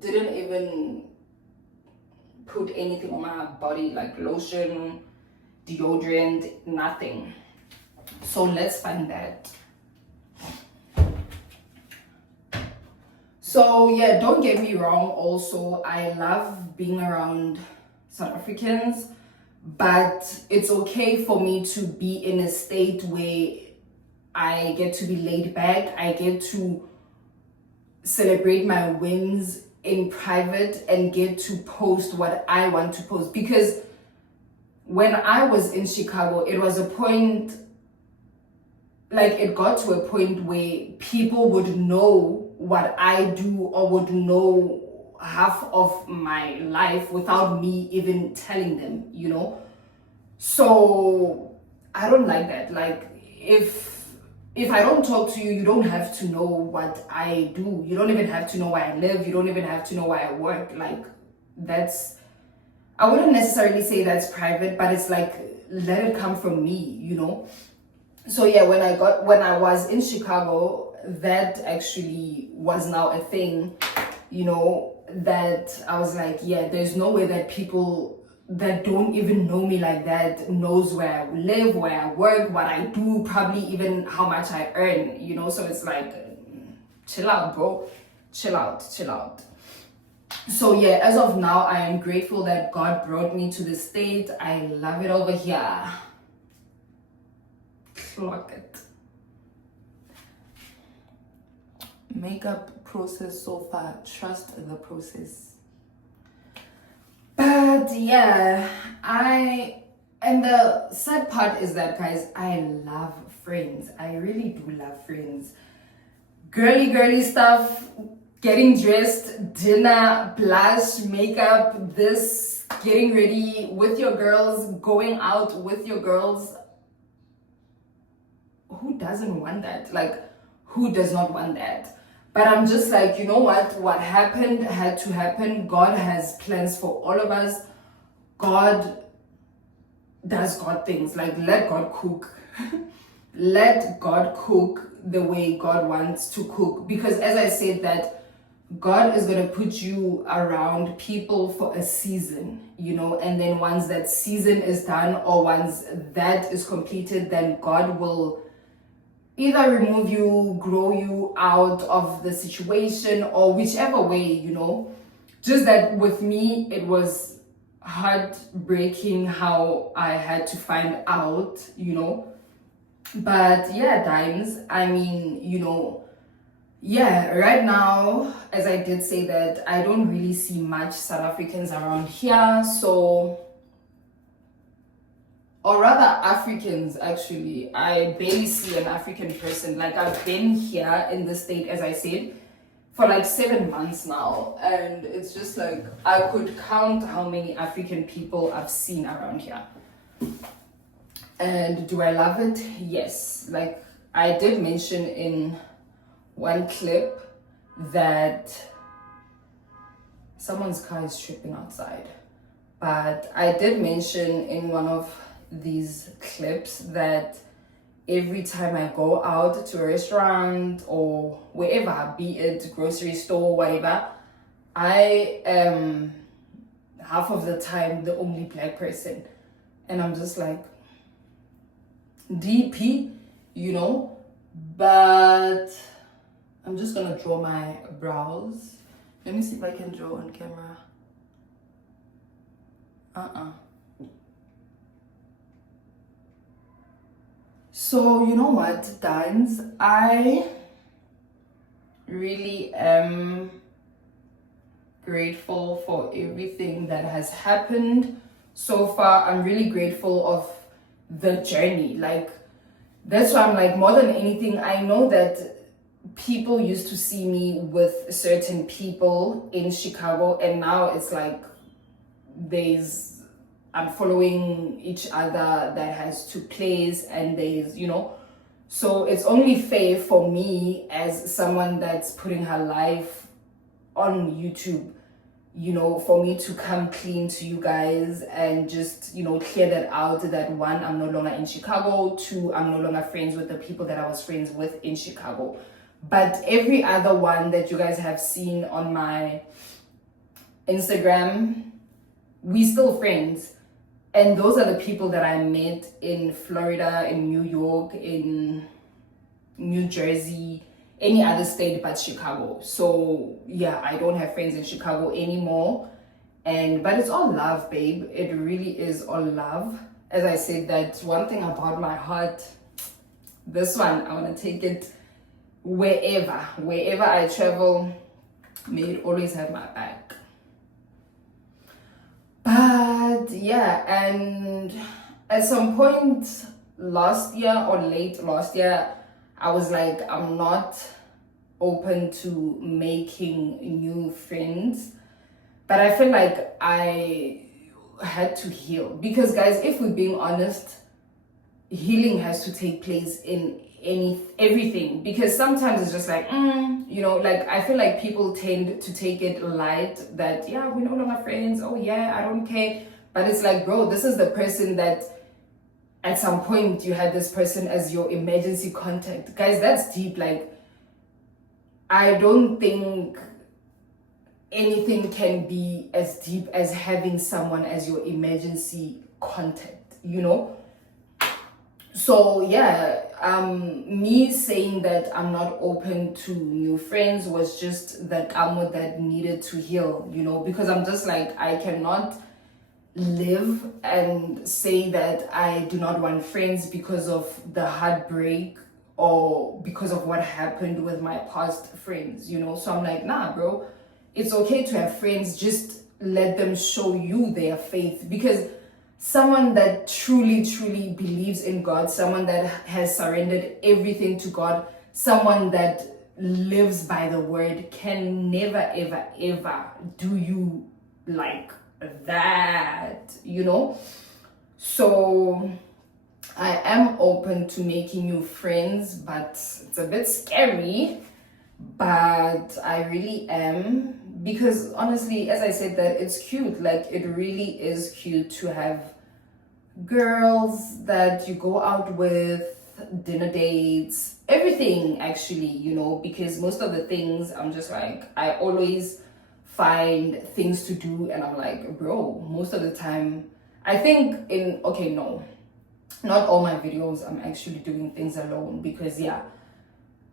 didn't even put anything on my body, like lotion, deodorant, nothing. So let's find that. So yeah, don't get me wrong, also I love being around South Africans, but it's okay for me to be in a state where I get to be laid back, I get to celebrate my wins in private and get to post what I want to post. Because when I was in Chicago, it was a point, like, it got to a point where people would know what I do or would know half of my life without me even telling them, you know? So I don't like that. Like, if I don't talk to you, you don't have to know what I do. You don't even have to know where I live. You don't even have to know where I work. Like, that's, I wouldn't necessarily say that's private, but it's like, let it come from me, you know? So yeah, when I was in Chicago, that actually was now a thing, you know, that I was like, yeah, there's no way that people that don't even know me like that knows where I live, where I work, what I do, probably even how much I earn, you know? So it's like, chill out, bro. Chill out. So yeah, as of now, I am grateful that God brought me to this state. I love it over here. Clock it. Makeup process so far, trust the process. But yeah, and the sad part is that, guys, I love friends. I really do love friends. Girly stuff, getting dressed, dinner, blush, makeup, this, getting ready with your girls, going out with your girls. Who doesn't want that? Like, who does not want that? But I'm just like, you know what happened had to happen. God has plans for all of us. God does God things. Like, let God cook. Let God cook the way God wants to cook. Because as I said, that God is going to put you around people for a season, you know, and then once that season is done, or once that is completed, then God will either remove you, grow you out of the situation, or whichever way, you know. Just that with me, it was heartbreaking how I had to find out, you know. But yeah, Dimes, I mean, you know, yeah, right now, as I did say, that I don't really see much South Africans around here, so, or rather Africans, actually. I barely see an African person. Like, I've been here in the state, as I said, for like 7 months now, and it's just like, I could count how many African people I've seen around here. And do I love it? Yes. Like, I did mention in one clip that someone's car is tripping outside. But I did mention in one of these clips that every time I go out to a restaurant or wherever, be it grocery store, whatever, I am half of the time the only black person. And I'm just like, DP, you know? But I'm just gonna draw my brows. Let me see if I can draw on camera. So, you know what, Dans? I really am grateful for everything that has happened so far. I'm really grateful of the journey. Like, that's why I'm like, more than anything, I know that people used to see me with certain people in Chicago, and now it's like I'm following each other that has took place, and there's, you know, so it's only fair for me as someone that's putting her life on YouTube, you know, for me to come clean to you guys and just, you know, clear that out, that one, I'm no longer in Chicago, two, I'm no longer friends with the people that I was friends with in Chicago. But every other one that you guys have seen on my Instagram, we still friends. And those are the people that I met in Florida, in New York, in New Jersey, any other state but Chicago. So yeah, I don't have friends in Chicago anymore. But it's all love, babe. It really is all love. As I said, that's one thing about my heart. This one, I want to take it wherever I travel. May it always have my back. But yeah, and at some point last year or late last year, I was like, I'm not open to making new friends. But I feel like I had to heal. Because guys, if we're being honest, healing has to take place in everything. Because sometimes it's just like, you know, like I feel like people tend to take it light that, yeah, we're no longer friends. Oh yeah, I don't care. But it's like, bro, this is the person that at some point you had this person as your emergency contact. Guys, that's deep. Like, I don't think anything can be as deep as having someone as your emergency contact, you know? So yeah, me saying that I'm not open to new friends was just the karma that needed to heal, you know? Because I'm just like, I cannot live and say that I do not want friends because of the heartbreak or because of what happened with my past friends, you know? So I'm like, nah, bro, it's okay to have friends, just let them show you their faith. Because someone that truly believes in God, someone that has surrendered everything to God, someone that lives by the word can never ever do you like that, you know? So I am open to making new friends, but it's a bit scary. But I really am, because honestly, as I said, that it's cute. Like, it really is cute to have girls that you go out with, dinner dates, everything actually, you know, because most of the things I'm just like, I always find things to do, and I'm like, bro, most of the time I think not all my videos I'm actually doing things alone, because yeah,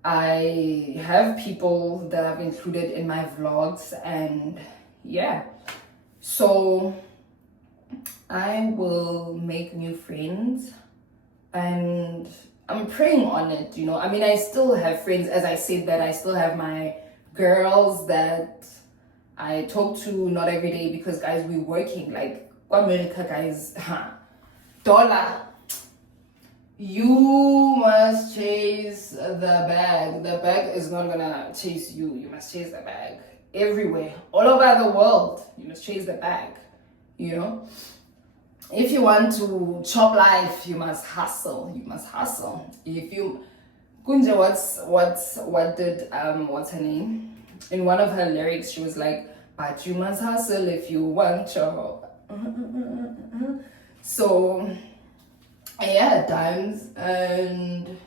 I have people that I've included in my vlogs, and yeah, so I will make new friends, and I'm praying on it, you know. I mean, I still have friends, as I said, that I still have my girls that I talk to, not every day, because guys, we're working. Like, America, guys, dollar, you must chase the bag. The bag is not gonna chase you. You must chase the bag everywhere, all over the world. You must chase the bag, you know. If you want to chop life, you must hustle. You must hustle. If you Kunja, what did what's her name? In one of her lyrics, she was like, "But you must hustle if you want your." So, yeah, times. And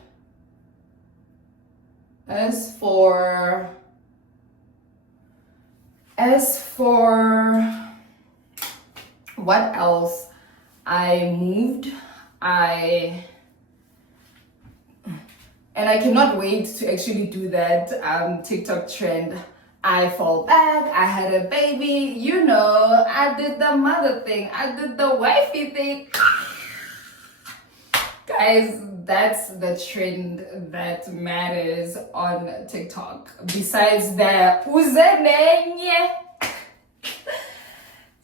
as for what else, I moved. And I cannot wait to actually do that TikTok trend. I fall back, I had a baby, you know, I did the mother thing, I did the wifey thing. Guys, that's the trend that matters on TikTok. Besides that, uzenenye.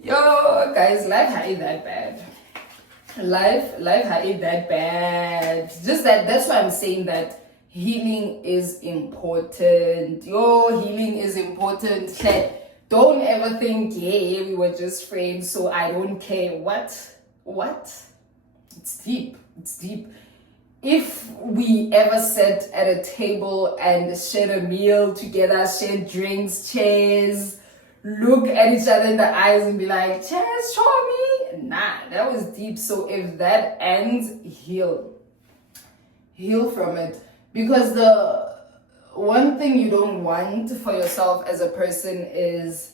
Yo, guys, life ain't that bad. Life ain't that bad. Just that's why I'm saying that healing is important. Yo, healing is important. Don't ever think, yeah, we were just friends, so I don't care. What? It's deep. If we ever sat at a table and shared a meal together, shared drinks, chairs, look at each other in the eyes and be like, cheers, show me. Nah, that was deep. So if that ends, heal from it. Because the one thing you don't want for yourself as a person is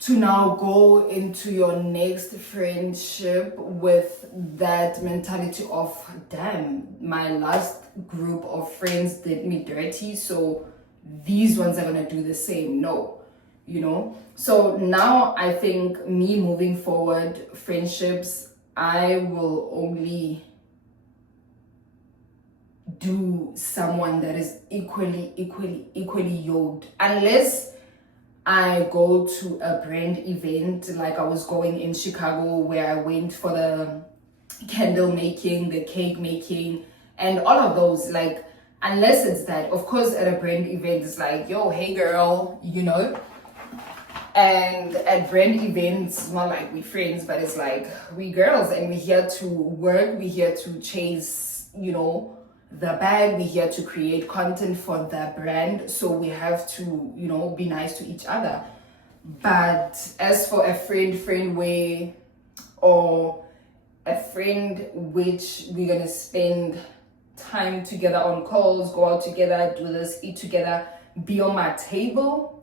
to now go into your next friendship with that mentality of, damn, my last group of friends did me dirty, so these ones are gonna do the same. No, you know. So now I think me moving forward, friendships, I will only do someone that is equally yoked, unless I go to a brand event like I was going in Chicago, where I went for the candle making, the cake making, and all of those. Like, unless it's that, of course, at a brand event, it's like, yo, hey girl, you know. And at brand events, it's not like we friends, but it's like we girls, and we're here to work, we're here to chase, you know, the bag, we're here to create content for the brand, so we have to, you know, be nice to each other. But as for a friend way, or a friend which we're gonna spend time together on calls, go out together, do this, eat together, be on my table,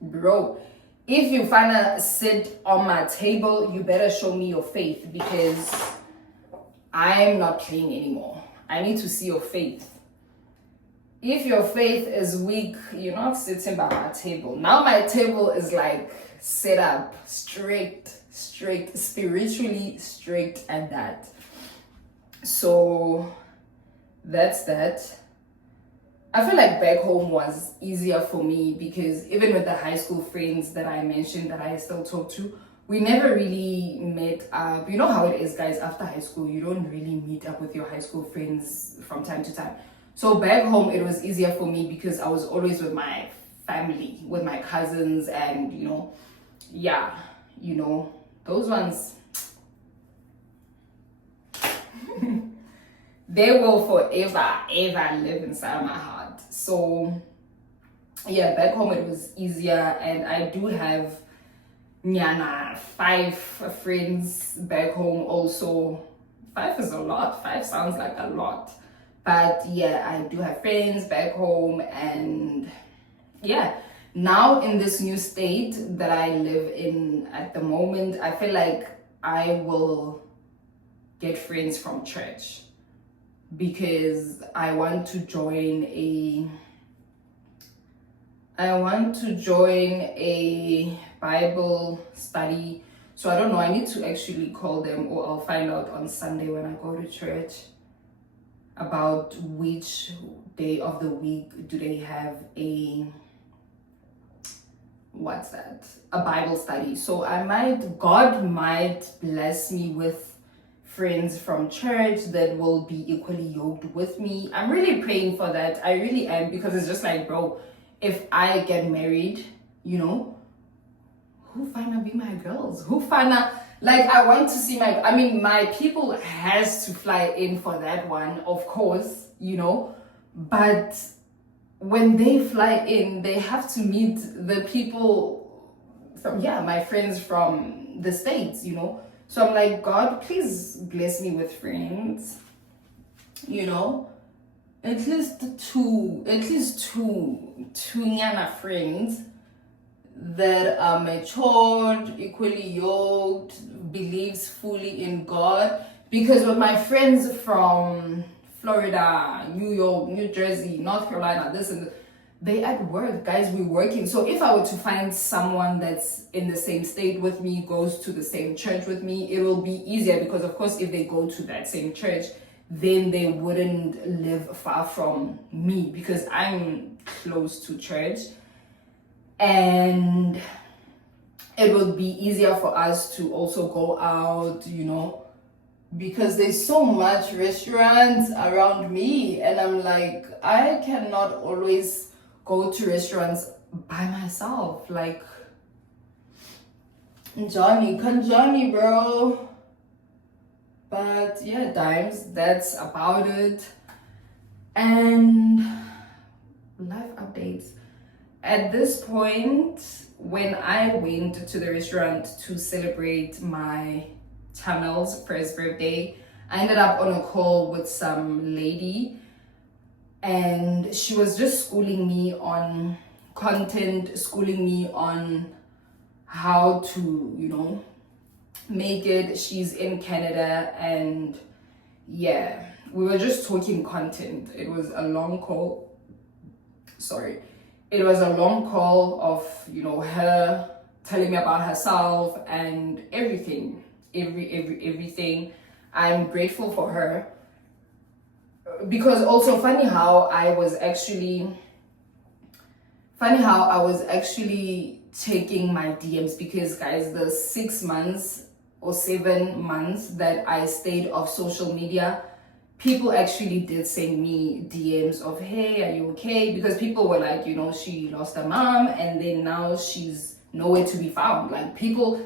bro, if you finna sit on my table, you better show me your faith, because I'm not playing anymore. I need to see your faith. If your faith is weak, you're not sitting by my table. Now my table is like set up straight, spiritually straight, and that. So that's that. I feel like back home was easier for me, because even with the high school friends that I mentioned that I still talk to, we never really met up. You know how it is, guys, after high school, you don't really meet up with your high school friends from time to time. So back home, it was easier for me because I was always with my family, with my cousins, and, you know, yeah, you know, those ones, they will forever, ever live inside my heart. So, yeah, back home, it was easier, and I do have 5 friends back home also. 5 is a lot. 5 sounds like a lot, but yeah, I do have friends back home. And yeah, now in this new state that I live in at the moment, I feel like I will get friends from church, because I want to join a Bible study. So I don't know, I need to actually call them, or I'll find out on Sunday when I go to church about which day of the week do they have a Bible study. So God might bless me with friends from church that will be equally yoked with me. I'm really praying for that. I really am, because it's just like, bro, if I get married, you know, who finna be my girls? Who finna, like, I want to see my people has to fly in for that one, of course, you know, but when they fly in, they have to meet the people from, my friends from the States, you know. So I'm like, God, please bless me with friends, you know, at least two nyana friends that are matured, equally yoked, believes fully in God. Because with my friends from Florida, New York, New Jersey, North Carolina, this and that, they at work, guys, we're working. So if I were to find someone that's in the same state with me, goes to the same church with me, it will be easier, because of course if they go to that same church, then they wouldn't live far from me, because I'm close to church, and it would be easier for us to also go out, you know, because there's so much restaurants around me, and I'm like, I cannot always go to restaurants by myself. Like, Johnny, come Johnny, bro. But yeah, Dimes, that's about it. And life updates. At this point, when I went to the restaurant to celebrate my Tamel's first birthday, I ended up on a call with some lady, and she was just schooling me on content, schooling me on how to, you know, make it. She's in Canada, and yeah, we were just talking content. It was a long call. It was a long call of, you know, her telling me about herself and everything. Everything. I'm grateful for her, because also funny how I was actually taking my DMs, because guys, the 6 months or 7 months that I stayed off social media, people actually did send me DMs of, hey, are you okay? Because people were like, you know, she lost her mom and then now she's nowhere to be found. Like, people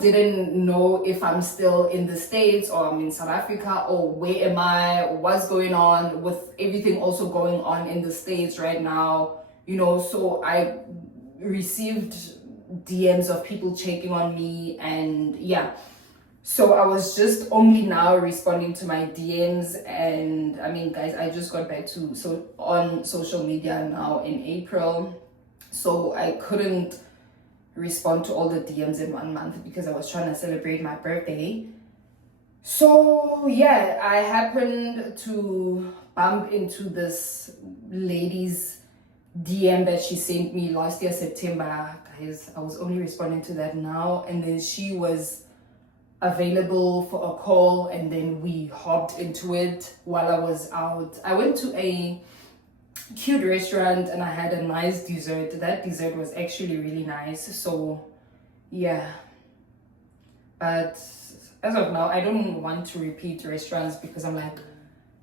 didn't know if I'm still in the States or I'm in South Africa, or where am I, what's going on with everything also going on in the States right now, you know. So I received DMs of people checking on me, and yeah. So I was just only now responding to my DMs, and I mean, guys, I just got back to on social media now in April, so I couldn't respond to all the DMs in 1 month because I was trying to celebrate my birthday. So yeah, I happened to bump into this lady's DM that she sent me last year, September. Guys, I was only responding to that now, and then she was available for a call, and then we hopped into it while I was out. I went to a cute restaurant and I had a nice dessert. That dessert was actually really nice. So yeah, but as of now, I don't want to repeat restaurants because I'm like,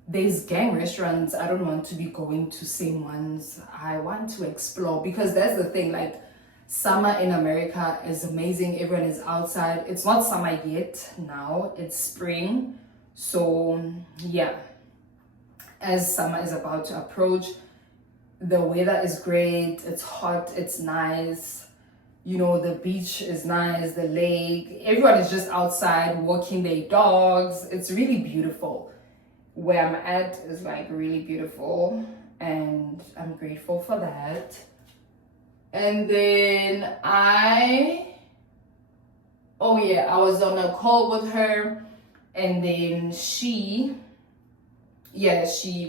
there's gang restaurants. I don't want to be going to same ones. I want to explore, because that's the thing, like, summer in America is amazing. Everyone is outside. It's not summer yet now, it's spring. So yeah, as summer is about to approach, the weather is great. It's hot, it's nice, you know, the beach is nice, the lake, everyone is just outside walking their dogs. It's really beautiful. Where I'm at is like really beautiful, and I'm grateful for that. And then I was on a call with her, and then we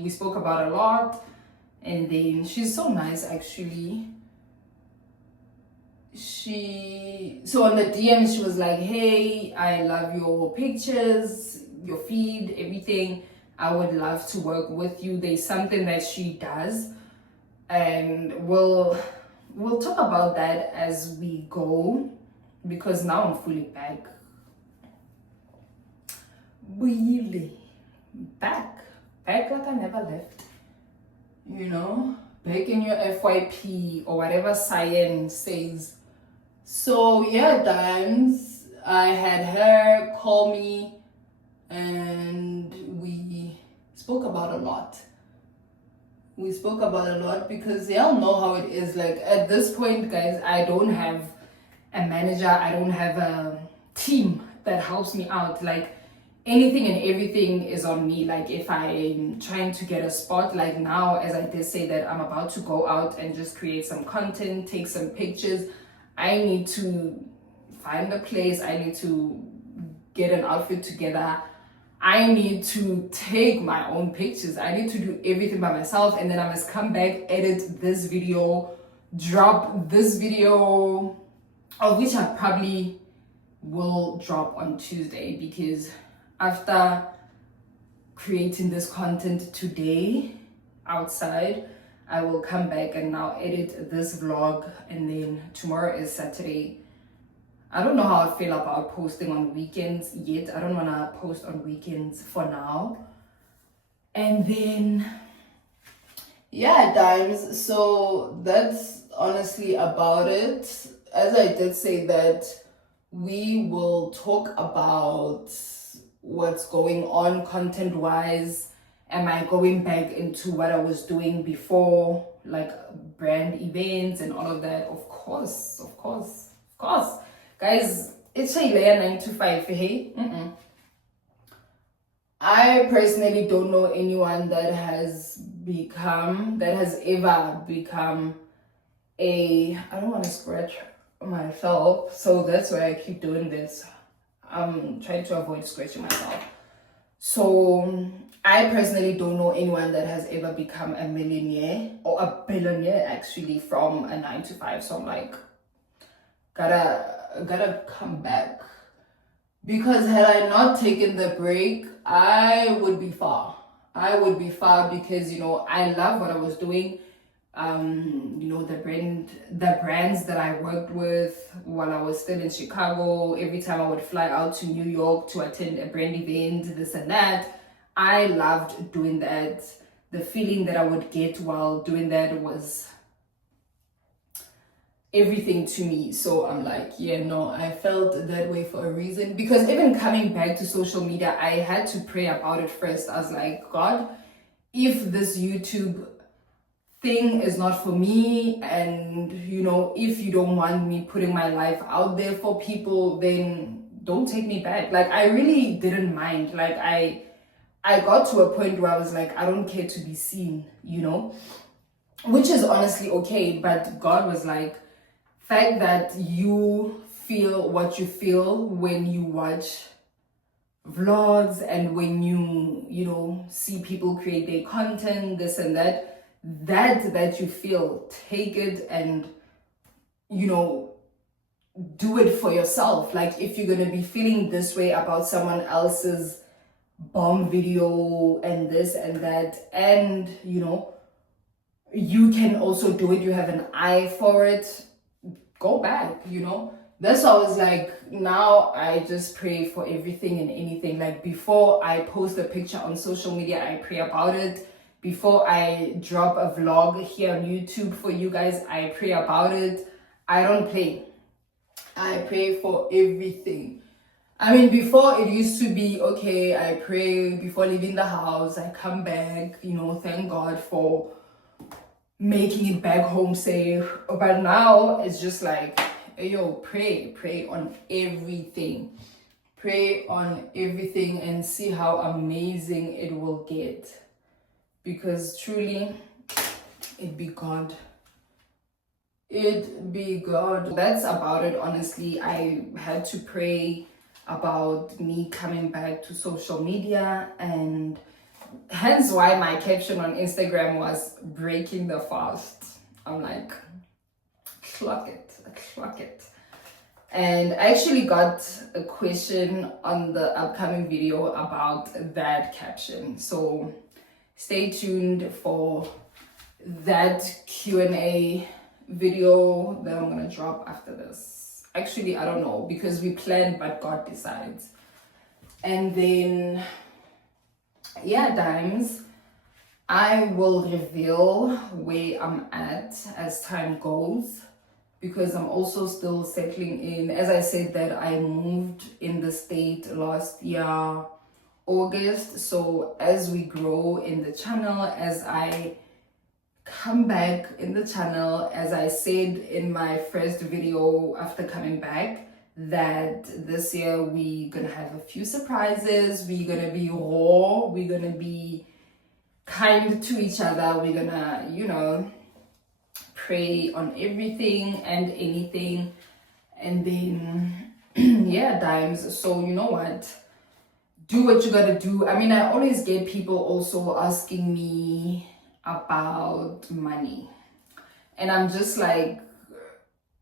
spoke about a lot, and then she's so nice actually. So on the DM, she was like, hey, I love your pictures, your feed, everything. I would love to work with you. There's something that she does, and we'll talk about that as we go, because now I'm fully back. Really back like I never left, you know, back in your FYP or whatever science says. So yeah, Dimes, I had her call me and we spoke about a lot. We spoke about a lot because y'all know how it is. Like at this point, guys, I don't have a manager, I don't have a team that helps me out. Like anything and everything is on me. Like if I'm trying to get a spot, like now, as I did say that I'm about to go out and just create some content, take some pictures, I need to find a place, I need to get an outfit together, I need to take my own pictures, I need to do everything by myself, and then I must come back, edit this video, drop this video, of which I probably will drop on Tuesday, because after creating this content today outside, I will come back and now edit this vlog, and then tomorrow is Saturday. I don't know how I feel about posting on weekends yet. I don't want to post on weekends for now. And then, yeah, Dimes. So that's honestly about it. As I did say that we will talk about what's going on content-wise. Am I going back into what I was doing before, like brand events and all of that? Of course. Guys, it's a layer 9 to 5, hey? I personally don't know anyone that has ever become I don't want to scratch myself, so that's why I keep doing this. I'm trying to avoid scratching myself. So I personally don't know anyone that has ever become a millionaire or a billionaire actually from a 9 to 5. So I'm like, gotta come back, because had I not taken the break, I would be far because, you know, I love what I was doing. You know, the brands that I worked with while I was still in Chicago, every time I would fly out to New York to attend a brand event, this and that, I loved doing that. The feeling that I would get while doing that was everything to me. So I'm like, yeah, no, I felt that way for a reason, because even coming back to social media, I had to pray about it first. I was like, God, if this YouTube thing is not for me, and you know, if you don't want me putting my life out there for people, then don't take me back. Like I really didn't mind. Like I got to a point where I was like, I don't care to be seen, you know, which is honestly okay. But God was like, fact that you feel what you feel when you watch vlogs and when you know, see people create their content, this and that you feel, take it and, you know, do it for yourself. Like if you're gonna be feeling this way about someone else's bomb video and this and that, and you know, you can also do it, you have an eye for it, go back, you know. That's why I was like, now I just pray for everything and anything. Like before I post a picture on social media, I pray about it. Before I drop a vlog here on YouTube for you guys, I pray about it. I don't play. I pray for everything. I mean, before it used to be, okay, I pray before leaving the house, I come back, you know, thank God for making it back home safe. But now it's just like, hey, yo, pray on everything. Pray on everything and see how amazing it will get. Because truly, it be God. It be God. That's about it, honestly. I had to pray about me coming back to social media, and hence why my caption on Instagram was breaking the fast. I'm like, clock it. And I actually got a question on the upcoming video about that caption. So stay tuned for that Q&A video that I'm gonna drop after this. Actually, I don't know, because we planned, but God decides. And then, yeah, Dimes, I will reveal where I'm at as time goes, because I'm also still settling in. As I said that I moved in the state last year, August. So as we grow in the channel, as I come back in the channel. As I said in my first video after coming back, that this year we're gonna have a few surprises. We're gonna be raw, we're gonna be kind to each other, we're gonna, you know, pray on everything and anything. And then yeah, dimes. So you know what, do what you gotta do. I mean, I always get people also asking me about money, and I'm just like,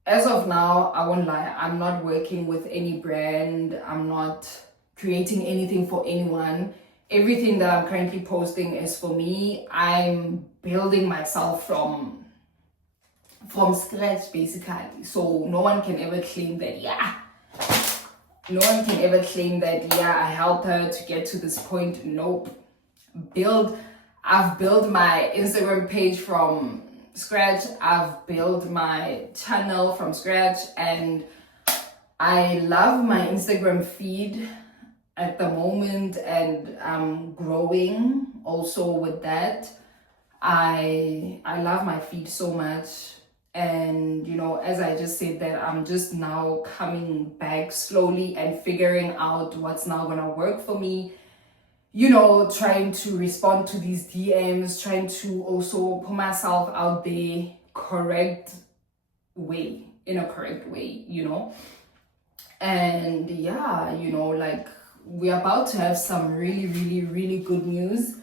as of now, I won't lie, I'm not working with any brand, I'm not creating anything for anyone. Everything that I'm currently posting is for me. I'm building myself from scratch, basically. So no one can ever claim that, yeah, I helped her to get to this point. Nope. I've built my Instagram page from scratch. I've built my channel from scratch, and I love my Instagram feed at the moment, and I'm growing also with that. I love my feed so much. And you know, as I just said, that I'm just now coming back slowly and figuring out what's now gonna work for me, you know, trying to respond to these DMs, trying to also put myself out there in a correct way, you know. And yeah, you know, like, we're about to have some really, really, really good news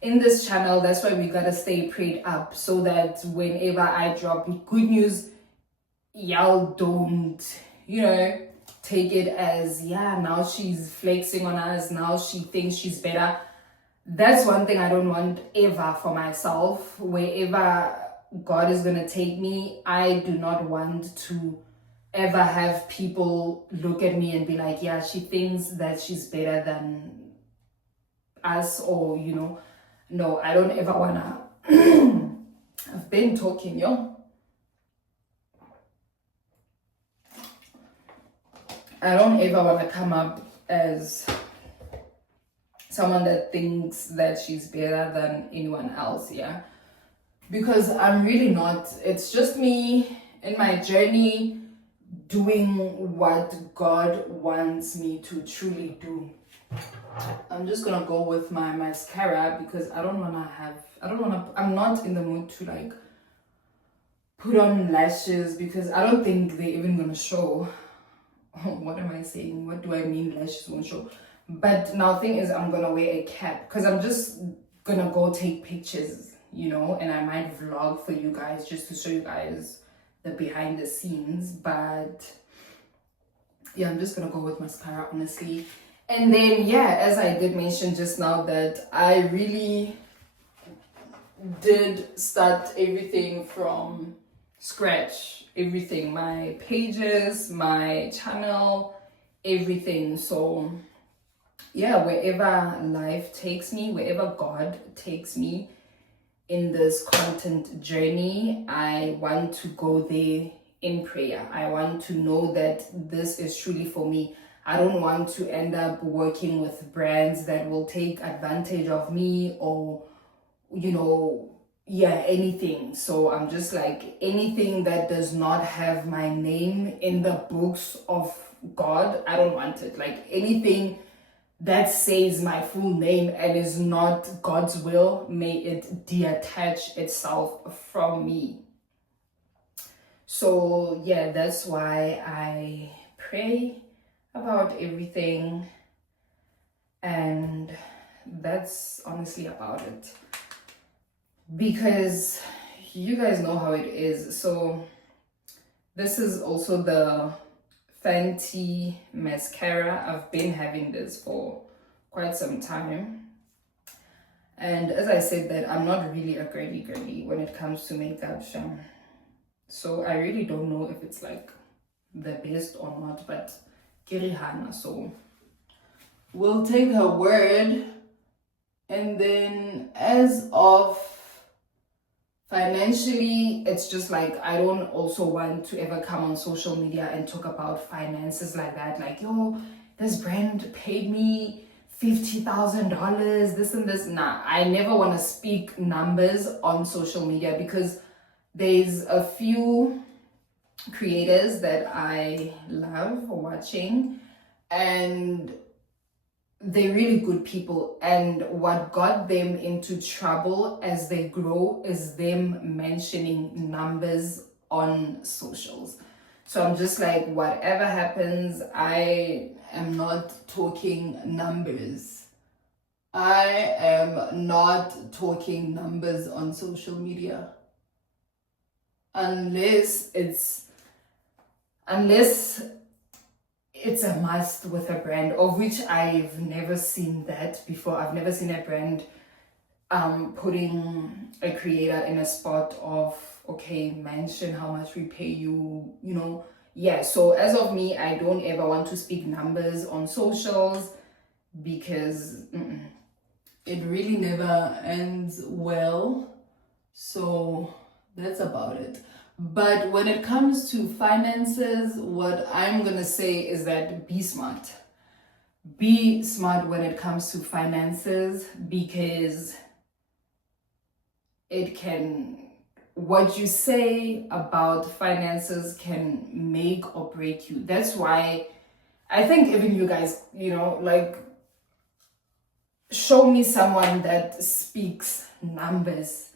in this channel. That's why we gotta stay prayed up, so that whenever I drop good news, y'all don't, you know, take it as, yeah, now she's flexing on us, now she thinks she's better. That's one thing I don't want ever for myself. Wherever God is gonna take me, I do not want to ever have people look at me and be like, yeah, she thinks that she's better than us, or, you know. No, I don't ever wanna I've been talking, yo. I don't ever wanna come up as someone that thinks that she's better than anyone else, yeah. Because I'm really not. It's just me in my journey doing what God wants me to truly do. I'm just gonna go with my mascara because I'm not in the mood to like put on lashes, because I don't think they're even gonna show. What am I saying? What do I mean lashes won't show? But now thing is, I'm gonna wear a cap because I'm just gonna go take pictures, you know, and I might vlog for you guys just to show you guys the behind the scenes. But yeah, I'm just gonna go with mascara, honestly. And then yeah, as I did mention just now, that I really did start everything from scratch. Everything, my pages, my channel, everything. So yeah, wherever life takes me, wherever God takes me in this content journey, I want to go there in prayer. I want to know that this is truly for me. I don't want to end up working with brands that will take advantage of me, or, you know, yeah, anything. So I'm just like, anything that does not have my name in the books of God, I don't want it. Like, anything that says my full name and is not God's will, may it detach itself from me. So yeah, that's why I pray about everything, and that's honestly about it, because you guys know how it is. So this is also the Fenty mascara. I've been having this for quite some time, and as I said, that I'm not really a girly when it comes to makeup, so I really don't know if it's like the best or not, but Kirihana, so we'll take her word. And then as of financially, it's just like, I don't also want to ever come on social media and talk about finances like that, like, yo, this brand paid me $50,000, this and this. Nah, I never want to speak numbers on social media because there's a few creators that I love watching, and they're really good people, and what got them into trouble as they grow is them mentioning numbers on socials. So I'm just like, whatever happens, I am not talking numbers. I am not talking numbers on social media unless it's a must with a brand, of which I've never seen that before. I've never seen a brand putting a creator in a spot of, okay, mention how much we pay you, you know. Yeah, so as of me, I don't ever want to speak numbers on socials because it really never ends well. So that's about it. But when it comes to finances, what I'm gonna say is that be smart. Be smart when it comes to finances, because what you say about finances can make or break you. That's why I think even you guys, like, show me someone that speaks numbers.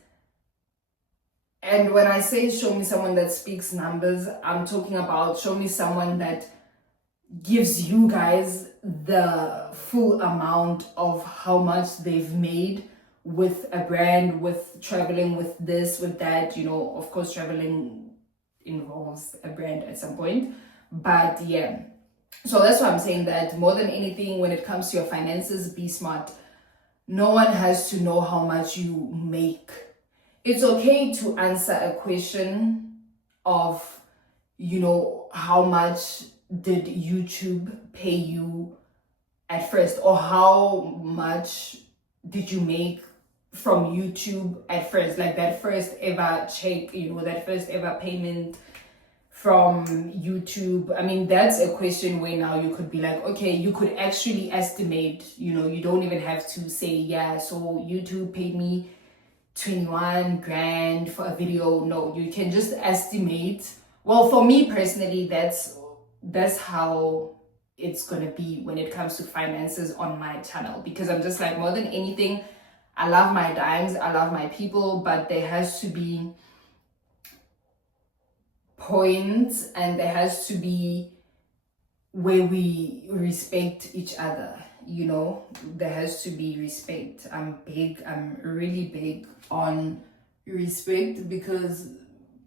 And when I say show me someone that speaks numbers, I'm talking about show me someone that gives you guys the full amount of how much they've made with a brand, with traveling, with this, with that. Of course, traveling involves a brand at some point. But yeah, so that's why I'm saying that more than anything, when it comes to your finances, be smart. No one has to know how much you make. It's okay to answer a question of, how much did YouTube pay you at first, or how much did you make from YouTube at first, like that first ever check, that first ever payment from YouTube. I mean, that's a question where now you could be like, okay, you could actually estimate, you don't even have to say, yeah, so YouTube paid me 21 grand for a video. No, you can just estimate. Well, for me personally, that's how it's gonna be when it comes to finances on my channel, because I'm just like, more than anything, I love my dimes, I love my people, but there has to be points, and there has to be where we respect each other. There has to be respect. I'm really big on respect, because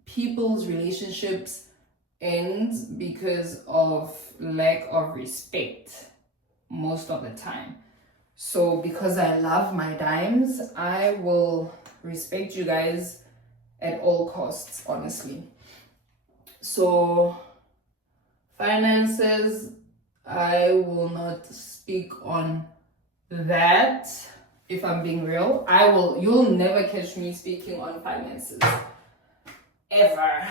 people's relationships end because of lack of respect most of the time. So because I love my dimes, I will respect you guys at all costs, honestly. So finances, I will not speak on that. If I'm being real, you'll never catch me speaking on finances, ever.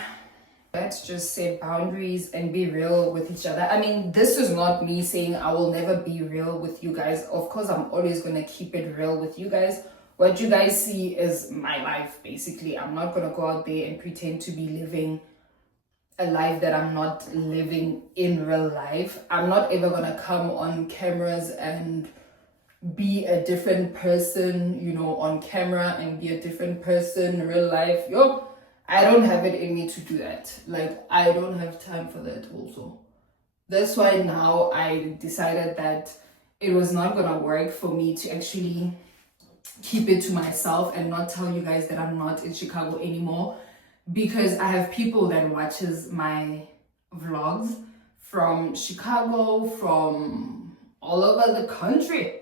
Let's just set boundaries and be real with each other. I mean, this is not me saying I will never be real with you guys. Of course, I'm always gonna keep it real with you guys. What you guys see is my life, basically. I'm not gonna go out there and pretend to be living a life that I'm not living in real life. I'm not ever gonna come on cameras and be a different person, on camera, and be a different person in real life. I don't have it in me to do that. Like, I don't have time for that also. That's why now I decided that it was not gonna work for me to actually keep it to myself and not tell you guys that I'm not in Chicago anymore, because I have people that watches my vlogs from Chicago, from all over the country,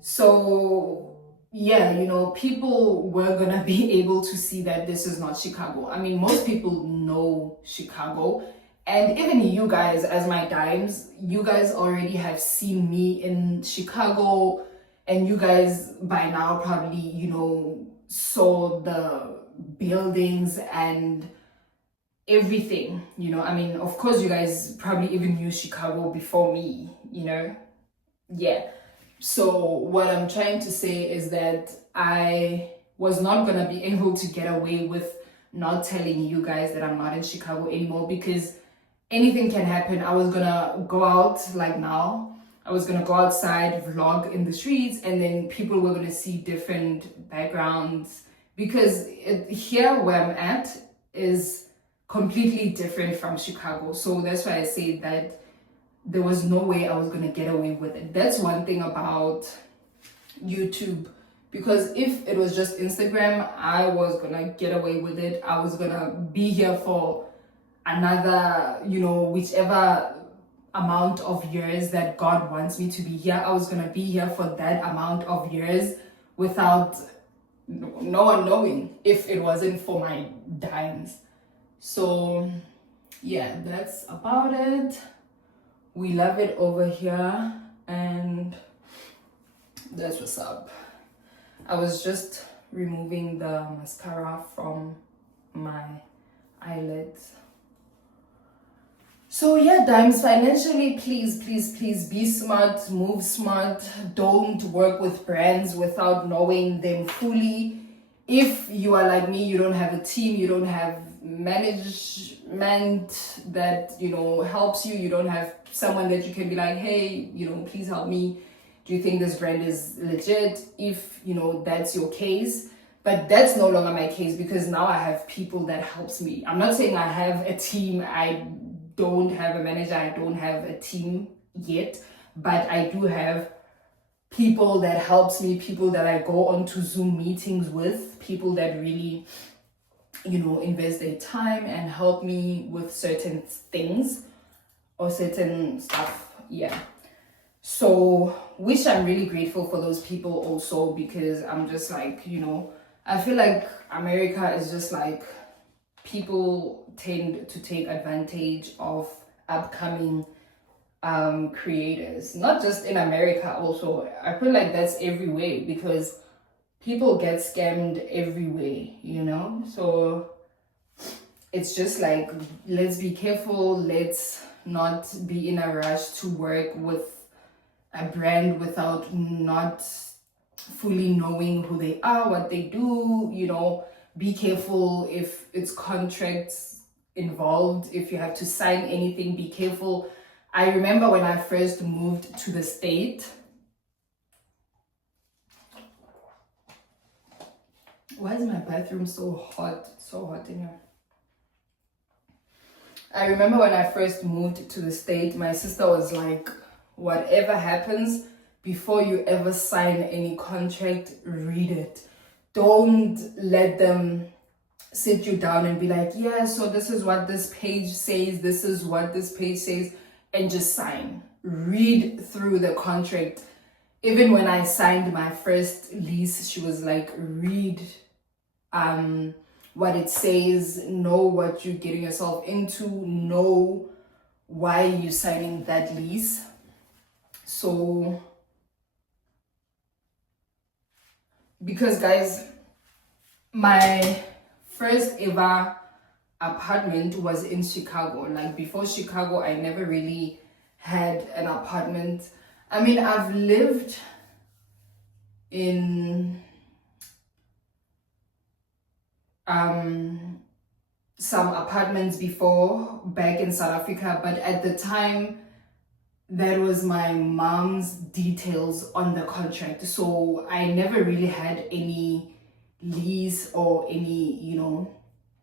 so yeah, people were gonna be able to see that this is not Chicago. I mean, most people know Chicago, and even you guys as my dimes, you guys already have seen me in Chicago, and you guys by now probably saw the buildings and everything. I mean, of course you guys probably even knew Chicago before me, yeah. So what I'm trying to say is that I was not gonna be able to get away with not telling you guys that I'm not in Chicago anymore, because anything can happen. I was gonna go out like now. I was gonna go outside, vlog in the streets, and then people were gonna see different backgrounds, because here where I'm at is completely different from Chicago. So that's why I say that there was no way I was gonna get away with it. That's one thing about YouTube, because if it was just Instagram, I was gonna get away with it. I was gonna be here for another, whichever amount of years that God wants me to be here. I was gonna be here for that amount of years without no one knowing, if it wasn't for my dimes. So yeah, that's about it. We love it over here, and that's what's up. I was just removing the mascara from my eyelids. So yeah, dimes, financially, please be smart, move smart. Don't work with brands without knowing them fully. If you are like me, you don't have a team, you don't have management that helps you, you don't have someone that you can be like, hey, please help me, do you think this brand is legit? If that's your case. But that's no longer my case, because now I have people that helps me. I'm not saying I have a team, I don't have a manager, I don't have a team yet, but I do have people that helps me, people that I go on to Zoom meetings with, people that really invest their time and help me with certain things or certain stuff. Yeah, so which I'm really grateful for those people also, because I'm just like, I feel like America is just like, people tend to take advantage of upcoming creators, not just in America, also I feel like that's everywhere, because people get scammed everywhere, so it's just like, let's be careful, let's not be in a rush to work with a brand without not fully knowing who they are, what they do. Be careful if it's contracts involved, if you have to sign anything, be careful. I remember when I first moved to the state, why is my bathroom so hot in here? I remember when I first moved to the state, my sister was like, whatever happens, before you ever sign any contract, read it. Don't let them sit you down and be like, yeah, so this is what this page says, this is what this page says, and just sign. Read through the contract. Even when I signed my first lease, she was like, read what it says, know what you're getting yourself into, know why you're signing that lease. So, because guys, my first ever apartment was in Chicago. Like, before Chicago, I never really had an apartment. I mean, I've lived in some apartments before back in South Africa, but at the time that was my mom's details on the contract, so I never really had any lease or any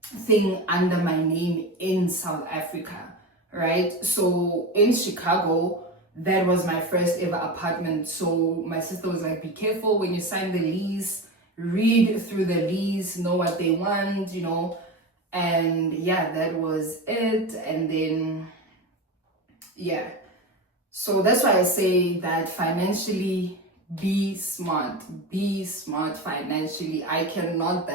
thing under my name in South Africa, right? So in Chicago, that was my first ever apartment. So my sister was like, be careful when you sign the lease, read through the lease, know what they want, and yeah, that was it. And then yeah, so that's why I say that financially, be smart financially. I cannot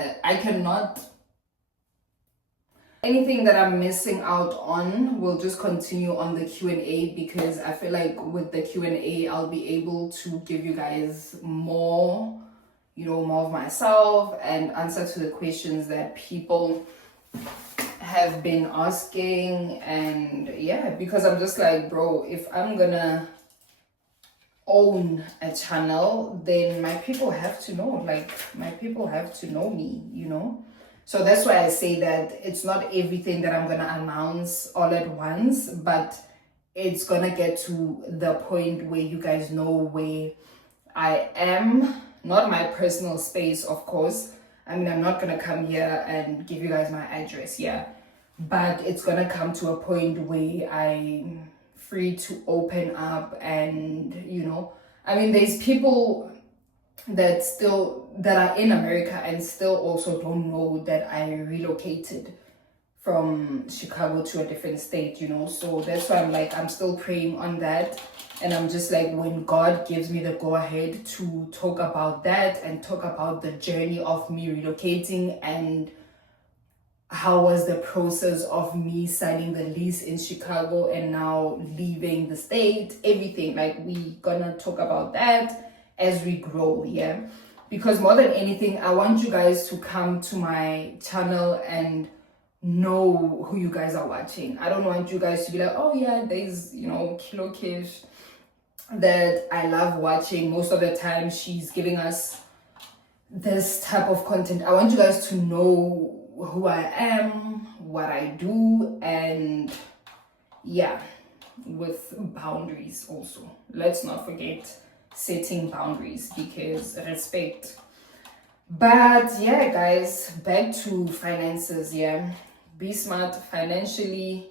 anything that I'm missing out on, we'll just continue on the Q&A, because I feel like with the Q&A, I'll be able to give you guys more, more of myself and answer to the questions that people have been asking. And yeah, because I'm just like, bro, if I'm gonna own a channel, then my people have to know, like my people have to know me, you know. So that's why I say that it's not everything that I'm gonna announce all at once, but it's gonna get to the point where you guys know where I am. Not my personal space, of course. I mean, I'm not gonna come here and give you guys my address, yeah, but it's gonna come to a point where I'm free to open up. And you know, I mean, there's people that are in America and still also don't know that I relocated from Chicago to a different state, you know. So that's why I'm like, I'm still praying on that. And I'm just like, when God gives me the go ahead to talk about that and talk about the journey of me relocating and how was the process of me signing the lease in Chicago and now leaving the state, everything, like we gonna talk about that as we grow, yeah. Because more than anything, I want you guys to come to my channel and know who you guys are watching. I don't want you guys to be like, oh yeah, there's, you know, Kilo Kish that I love watching. Most of the time she's giving us this type of content. I want you guys to know who I am, what I do, and yeah, with boundaries also. Let's not forget setting boundaries, because respect. But yeah, guys, back to finances. Yeah, be smart financially.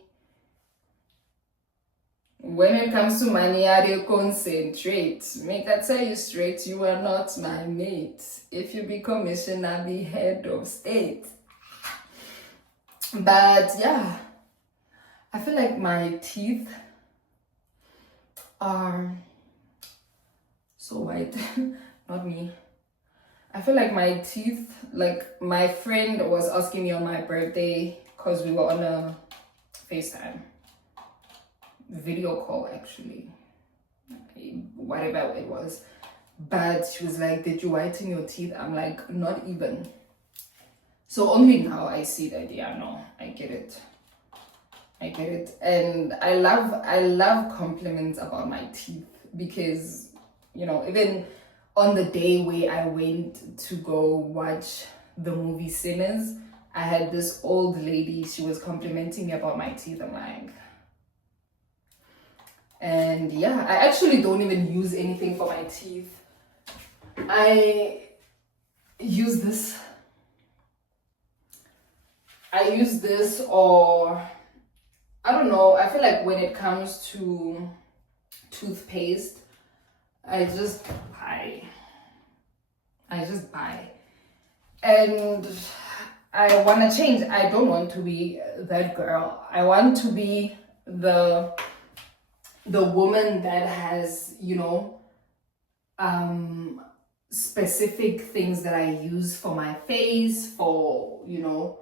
When it comes to money, how do you concentrate? Make I tell you straight, you are not my mate. If you be commissioner, be head of state. But yeah, I feel like my teeth are so white. Not me. I feel like my teeth, like my friend was asking me on my birthday, because we were on a FaceTime video call, actually, whatever it was, but she was like, did you whiten your teeth? I'm like, not even. So only now I see that, yeah, no, I get it, and I love compliments about my teeth, because, you know, even on the day where I went to go watch the movie Sinners, I had this old lady, she was complimenting me about my teeth. I'm like, and yeah, I actually don't even use anything for my teeth. I use this, or I don't know. I feel like when it comes to toothpaste, I just buy. And I want to change. I don't want to be that girl. I want to be the woman that has, you know, specific things that I use for my face, for, you know,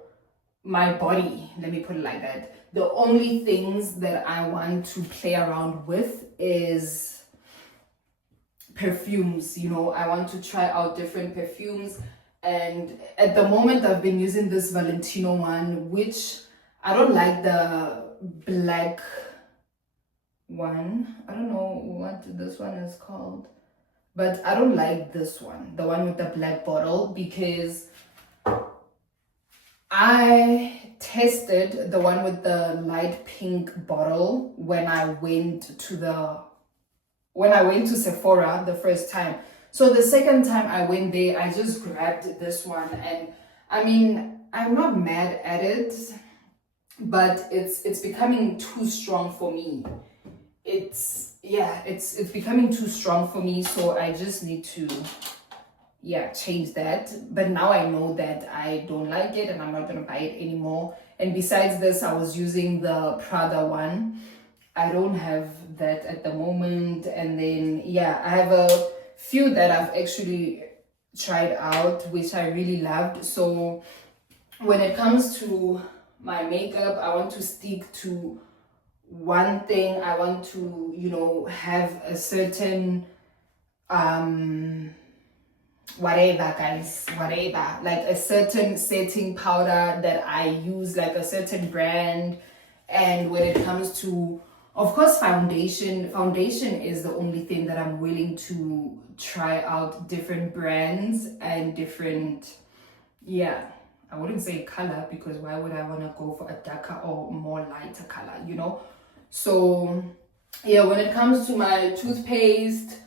my body. Let me put it like that. The only things that I want to play around with is perfumes. You know, I want to try out different perfumes. And at the moment, I've been using this Valentino one, which I don't like the black one. I don't know what this one is called, but I don't like this one, the one with the black bottle, because I tested the one with the light pink bottle when I went to Sephora the first time. So the second time I went there, I just grabbed this one, and I mean, I'm not mad at it, but it's becoming too strong for me. It's becoming too strong for me, so I just need to change that. But now I know that I don't like it and I'm not gonna buy it anymore. And besides this, I was using the Prada one. I don't have that at the moment. And then I have a few that I've actually tried out, which I really loved. So when it comes to my makeup, I want to stick to one thing. I want to, you know, have a certain whatever, like a certain setting powder that I use, like a certain brand. And when it comes to Of course, foundation is the only thing that I'm willing to try out different brands and different, yeah, I wouldn't say color, because why would I want to go for a darker or more lighter color, you know? So yeah, when it comes to my toothpaste,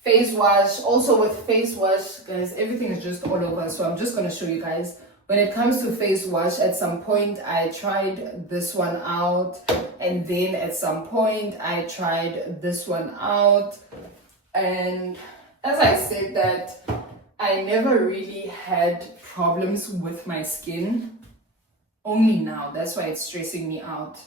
face wash, also with face wash, guys, everything is just all over. So I'm just going to show you guys. When it comes to face wash, at some point I tried this one out, and then at some point I tried this one out. And as I said that, I never really had problems with my skin. Only now, that's why it's stressing me out.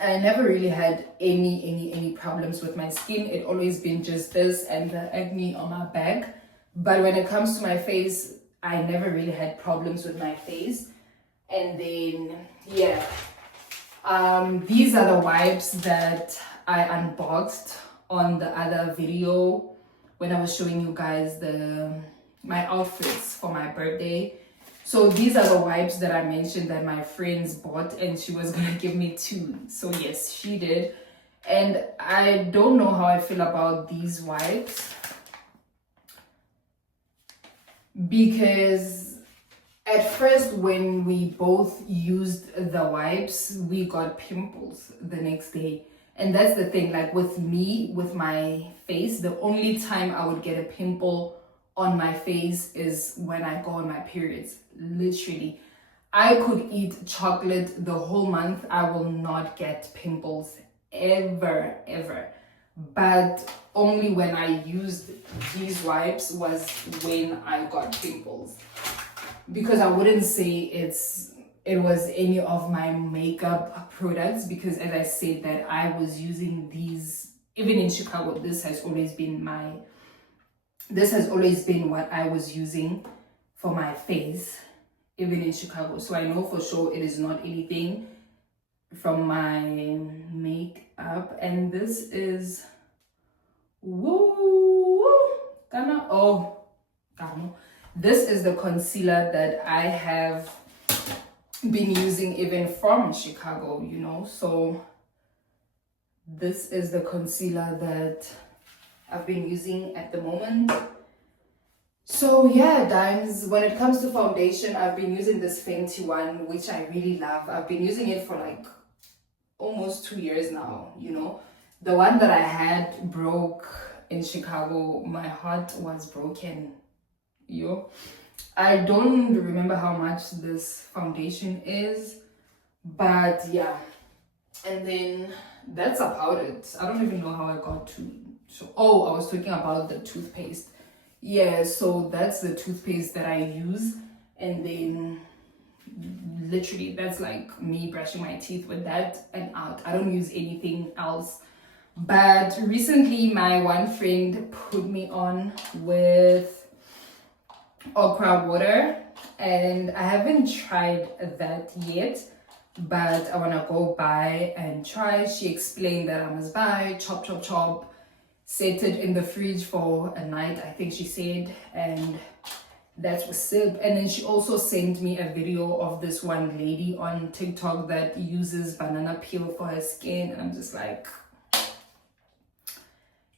I never really had any problems with my skin. It always been just this and the acne on my back. But when it comes to my face, I never really had problems with my face. And then, yeah, these are the wipes that I unboxed on the other video when I was showing you guys my outfits for my birthday. So these are the wipes that I mentioned that my friends bought, and she was gonna give me 2. So yes, she did. And I don't know how I feel about these wipes, because at first when we both used the wipes, we got pimples the next day. And that's the thing, like with me, with my face, the only time I would get a pimple on my face is when I go on my periods. Literally, I could eat chocolate the whole month, I will not get pimples ever. But only when I used these wipes was when I got pimples. Because I wouldn't say it was any of my makeup products, because as I said that I was using these, even in Chicago, this has always been what I was using for my face, even in Chicago. So I know for sure it is not anything from my makeup. And this is this is the concealer that I have been using even from Chicago, you know. So this is the concealer that I've been using at the moment. So yeah, dimes, when it comes to foundation, I've been using this Fenty one, which I really love. I've been using it for like almost 2 years now, you know. The one that I had broke in Chicago. My heart was broken, yo. I don't remember how much this foundation is, but yeah. And then that's about it. I don't even know how I got to. So, oh, I was talking about the toothpaste. Yeah, so that's the toothpaste that I use. And then literally that's like me brushing my teeth with that and out. I don't use anything else. But recently my one friend put me on with okra water, and I haven't tried that yet, but I want to go buy and try. She explained that I must buy, chop, set it in the fridge for a night, I think she said, and that's what's up. And then she also sent me a video of this one lady on TikTok that uses banana peel for her skin, and I'm just like,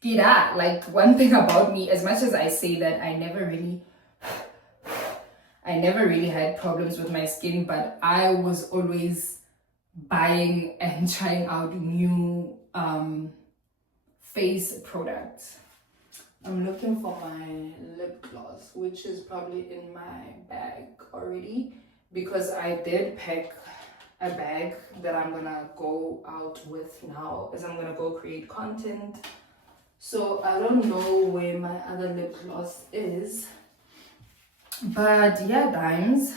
yeah, like one thing about me, as much as I say that I never really had problems with my skin, but I was always buying and trying out new face products. I'm looking for my lip gloss, which is probably in my bag already, because I did pack a bag that I'm gonna go out with now, as I'm gonna go create content. So I don't know where my other lip gloss is, but yeah, dimes,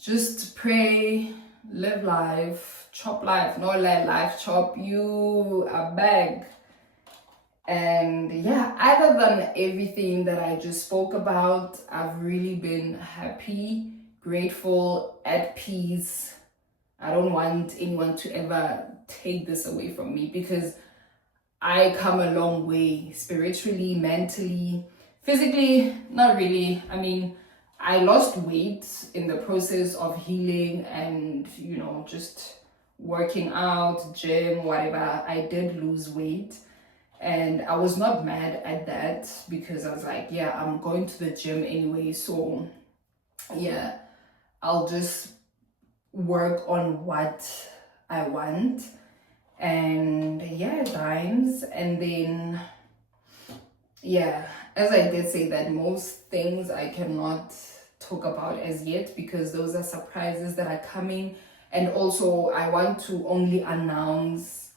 just pray, live life, chop life, no let life chop you a bag. And yeah, other than everything that I just spoke about, I've really been happy, grateful, at peace. I don't want anyone to ever take this away from me, because I come a long way spiritually, mentally, physically, not really. I mean, I lost weight in the process of healing and, you know, just working out, gym, whatever, I did lose weight. And I was not mad at that because I was like, yeah, I'm going to the gym anyway. So yeah, I'll just work on what I want. And yeah, times. And then, yeah, as I did say that most things I cannot talk about as yet because those are surprises that are coming. And also I want to only announce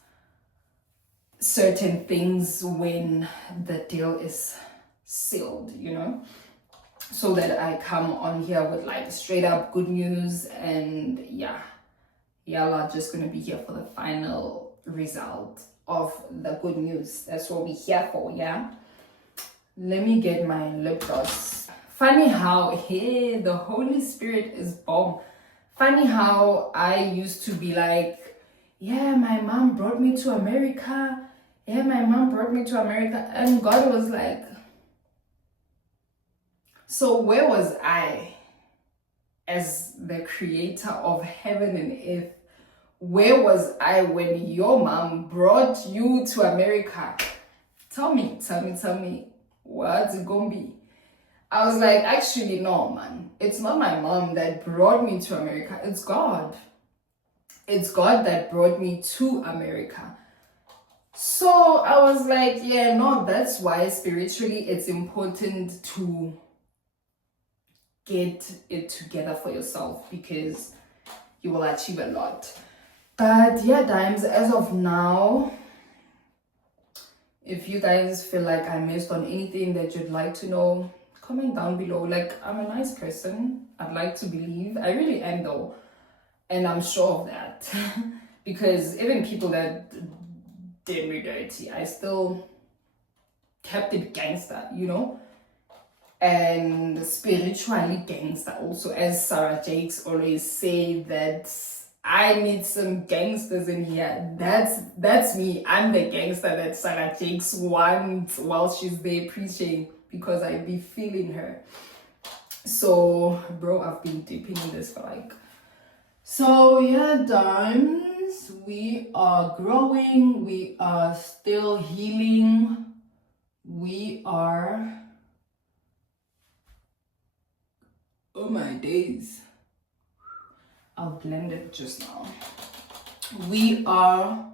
certain things when the deal is sealed, you know, so that I come on here with like straight up good news. And yeah, y'all are just gonna be here for the final result of the good news. That's what we're here for. Yeah, let me get my lip gloss. Funny how hey, the Holy Spirit is bomb. Funny how I used to be like, yeah, my mom brought me to America. Yeah, my mom brought me to America. And God was like, so where was I as the creator of heaven and earth? Where was I when your mom brought you to America? Tell me, what's it gonna be? I was like, actually, no, man. It's not my mom that brought me to America. It's God. It's God that brought me to America. So I was like, yeah, no, that's why spiritually it's important to get it together for yourself because you will achieve a lot. But yeah, Dimes, as of now, if you guys feel like I missed on anything that you'd like to know, comment down below. Like, I'm a nice person. I'd like to believe. I really am though. And I'm sure of that. Because even people that did me dirty, I still kept it gangster, you know? And spiritually gangster also, as Sarah Jakes always say, that I need some gangsters in here. That's me. I'm the gangster that Sarah Jakes wants while she's there preaching because I be feeling her. So, bro, I've been dipping in this for like... So, yeah, Dimes, we are growing. We are still healing. We are... Oh my days. I'll blend it just now. We are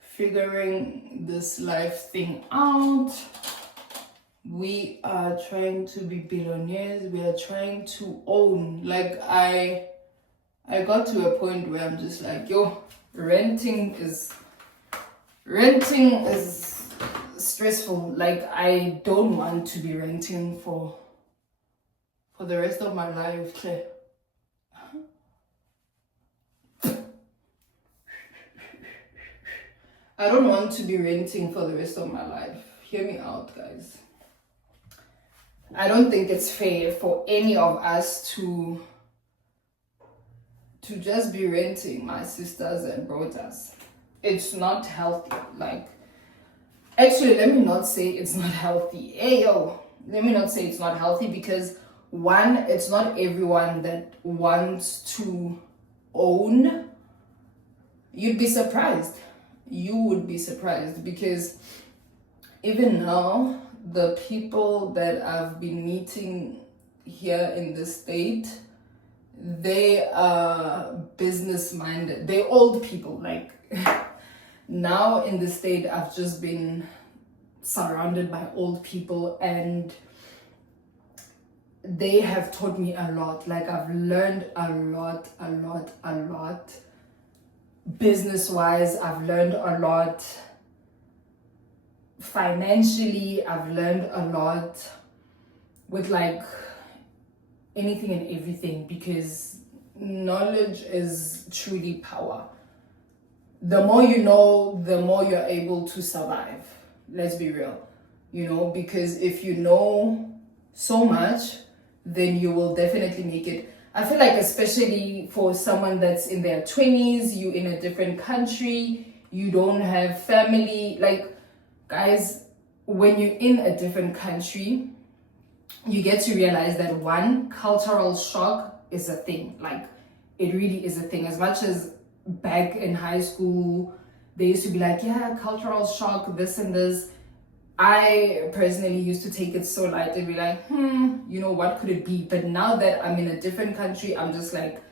figuring this life thing out. We are trying to be billionaires. We are trying to own. Like I got to a point where I'm just like, yo, renting is stressful. Like I don't want to be renting for the rest of my life, Claire. I don't want to be renting for the rest of my life. Hear me out, guys. I don't think it's fair for any of us to just be renting, my sisters and brothers. It's not healthy. Like, actually, let me not say it's not healthy. Hey, yo, let me not say it's not healthy because one, it's not everyone that wants to own. You'd be surprised. You would be surprised because even now, the people that I've been meeting here in the state, they are business minded. They're old people. Like now in the state, I've just been surrounded by old people and they have taught me a lot. Like I've learned a lot. Business wise, I've learned a lot. Financially, I've learned a lot with like anything and everything because knowledge is truly power. The more you know, the more you're able to survive. Let's be real, you know, because if you know so much, then you will definitely make it. I feel like especially for someone that's in their 20s, you in a different country, you don't have family. Like, guys, when you're in a different country, you get to realize that one, cultural shock is a thing. Like, it really is a thing. As much as back in high school, they used to be like, yeah, cultural shock, this and this. I personally used to take it so light and be like, you know, what could it be? But now that I'm in a different country, I'm just like,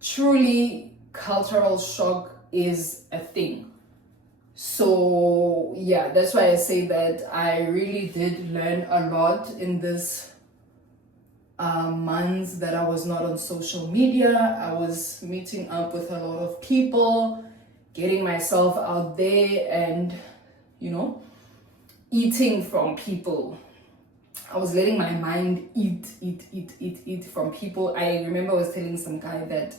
truly, cultural shock is a thing. So yeah, that's why I say that I really did learn a lot in this months that I was not on social media. I was meeting up with a lot of people, getting myself out there, and you know, eating from people. I was letting my mind eat from people. I remember I was telling some guy that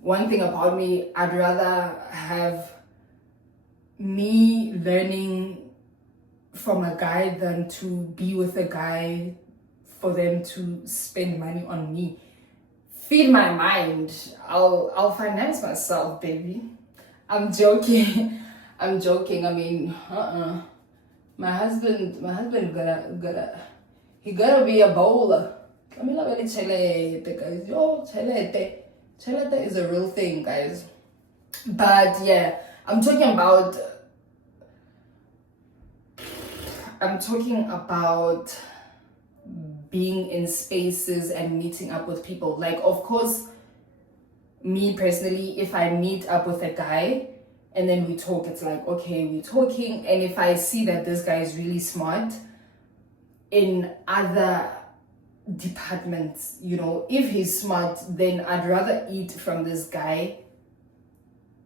one thing about me, I'd rather have me learning from a guy than to be with a guy for them to spend money on me. Feed my mind. I'll finance myself, baby. I'm joking. I'm joking. I mean, my husband gotta be a bowler. Guys. Yo, chelete is a real thing, guys. But yeah, I'm talking about being in spaces and meeting up with people. Like, of course, me personally, if I meet up with a guy and then we talk, it's like, okay, we're talking. And if I see that this guy is really smart in other departments, you know, if he's smart, then I'd rather eat from this guy.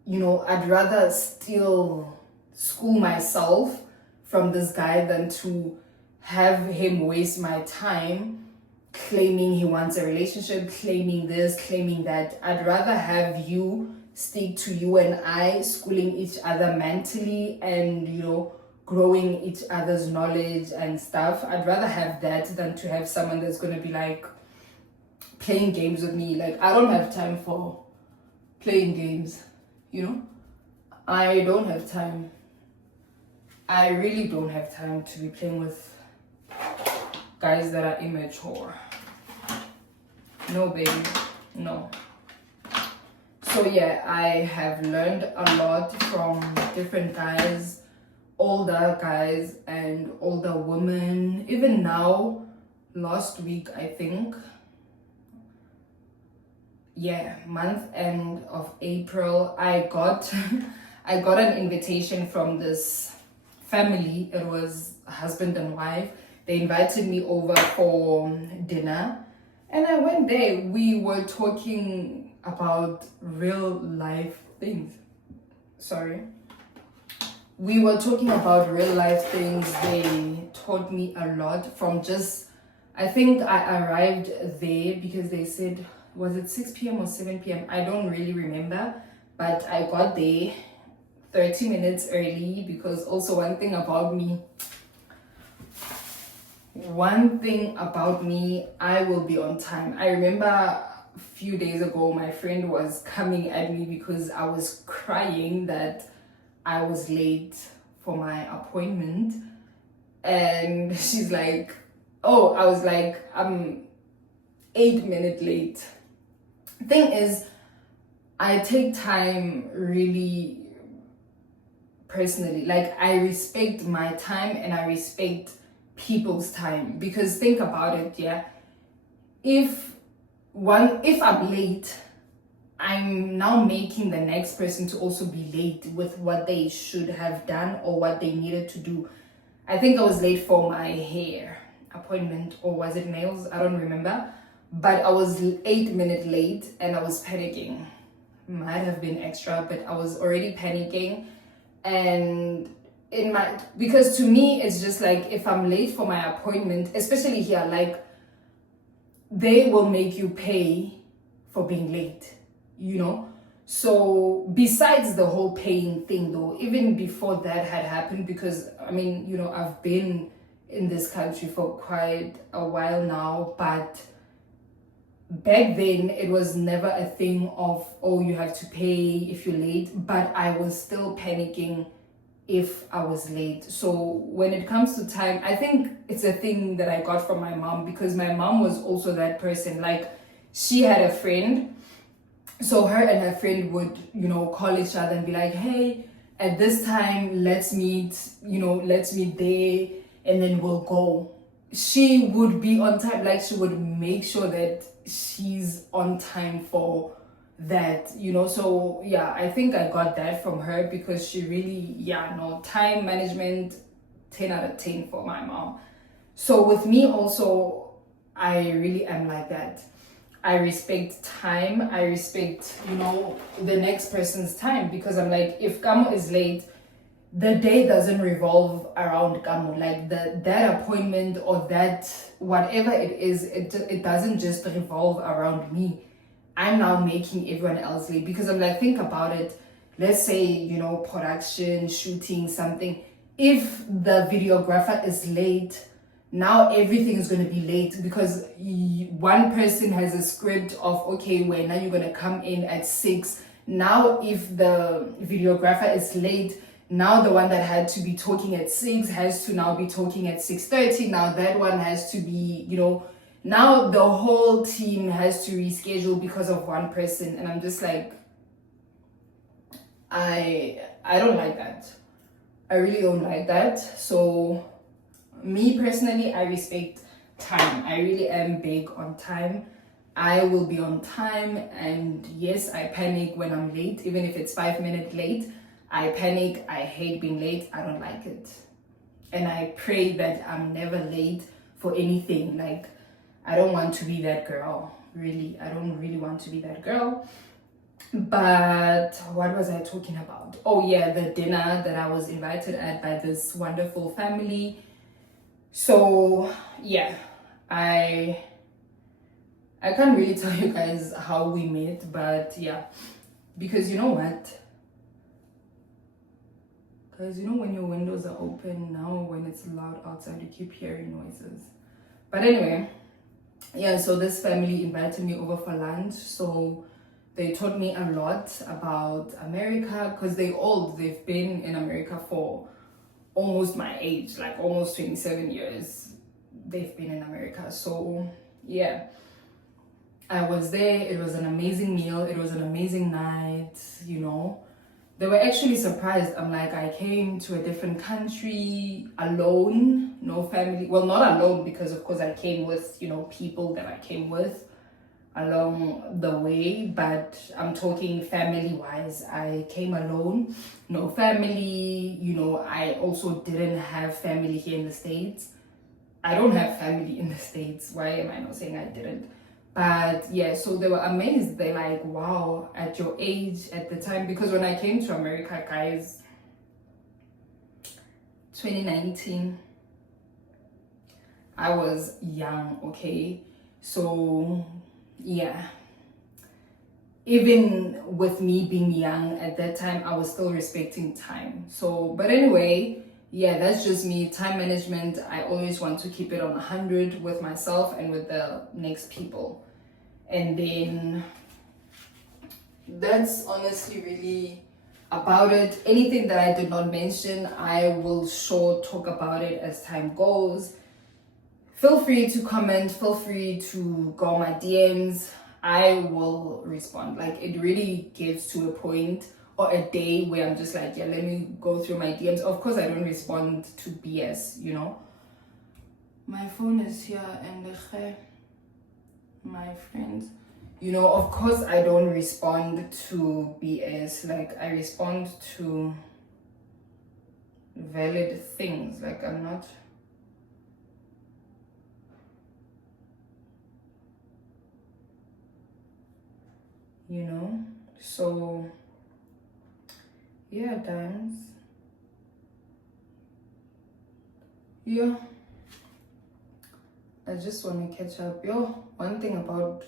You know, I'd rather still school myself from this guy than to have him waste my time claiming he wants a relationship, claiming this, claiming that. I'd rather have you stick to you and I schooling each other mentally and, you know, growing each other's knowledge and stuff. I'd rather have that than to have someone that's going to be like playing games with me. Like, I don't have time for playing games, you know? I don't have time. I really don't have time to be playing with guys that are immature. No, baby, no. So yeah, I have learned a lot from different guys, older guys and older women. Even now, last week, I think, yeah, month end of April, I got an invitation from this family. It was a husband and wife. They invited me over for dinner and I went there. We were talking about real life things. We were talking about real life things. They taught me a lot from just, I think I arrived there because they said, was it 6 p.m. or 7 p.m.? I don't really remember, but I got there 30 minutes early because also one thing about me, I will be on time. I remember a few days ago, my friend was coming at me because I was crying that I was late for my appointment. And she's like, oh, I was like, I'm 8 minutes late. Thing is, I take time really personally. Like, I respect my time and I respect people's time, because think about it, yeah, if I'm late, I'm now making the next person to also be late with what they should have done or what they needed to do. I think I was late for my hair appointment, or was it nails? I don't remember, but I was 8 minutes late and I was panicking. Might have been extra, but I was already panicking. And because to me it's just like, if I'm late for my appointment, especially here, like, they will make you pay for being late, you know. So besides the whole paying thing though, even before that had happened, because I mean, you know, I've been in this country for quite a while now, but back then it was never a thing of, oh, you have to pay if you're late, but I was still panicking if I was late. So when it comes to time, I think it's a thing that I got from my mom, because my mom was also that person. Like, she had a friend So her and her friend would, you know, call each other and be like, hey, at this time, let's meet, you know, let's meet there, and then we'll go. She would be on time, like she would make sure that she's on time for that, you know. So yeah, I think I got that from her, because she really, yeah, no, time management, 10 out of 10 for my mom. So with me also, I really am like that. I respect time. I respect, you know, the next person's time, because I'm like, if Kamo is late, the day doesn't revolve around Kamo. Like that appointment or that whatever it is, it doesn't just revolve around me. I'm now making everyone else late, because I'm like, think about it. Let's say, you know, production, shooting something. If the videographer is late, now everything is going to be late, because one person has a script of, okay, well, now you're going to come in at 6. Now if the videographer is late, now the one that had to be talking at 6 has to now be talking at 6:30. Now that one has to be, you know, now the whole team has to reschedule because of one person. And I'm just like, I don't like that. I really don't like that. So me personally, I respect time. I really am big on time. I will be on time, and yes, I panic when I'm late, even if it's 5 minutes late. I panic. I hate being late. I don't like it. And I pray that I'm never late for anything. Like, I don't want to be that girl. Really, I don't really want to be that girl. But what was I talking about? Oh yeah, the dinner that I was invited at by this wonderful family. So yeah, I can't really tell you guys how we met, but yeah, because you know what? Because you know when your windows are open now, when it's loud outside, you keep hearing noises. But anyway, yeah, so this family invited me over for lunch. So they taught me a lot about America, because they've been in America for almost my age, like almost 27 years they've been in America. So yeah, I was there. It was an amazing meal. It was an amazing night, you know. They were actually surprised. I'm like, I came to a different country alone, no family. Well, not alone, because of course I came with, you know, people that I came with along the way, but I'm talking family wise. I came alone, no family, you know. I also didn't have family here in the States. I don't have family in the States. Why am I not saying I didn't? But yeah, so they were amazed. They're like, wow, at your age at the time, because when I came to America, guys, 2019, I was young, okay? So yeah, even with me being young at that time, I was still respecting time. So, but anyway, yeah, that's just me. Time management, I always want to keep it on 100 with myself and with the next people. And then that's honestly really about it. Anything that I did not mention, I will sure talk about it as time goes. Feel free to comment, feel free to go on my DMs. I will respond. Like, it really gets to a point or a day where I'm just like, yeah, let me go through my DMs. Of course, I don't respond to BS, you know. My phone is here, and my friends, you know, of course I don't respond to BS. Like, I respond to valid things. Like, I'm not, you know. So yeah, dance. Yeah, I just want to catch up. Yo, one thing about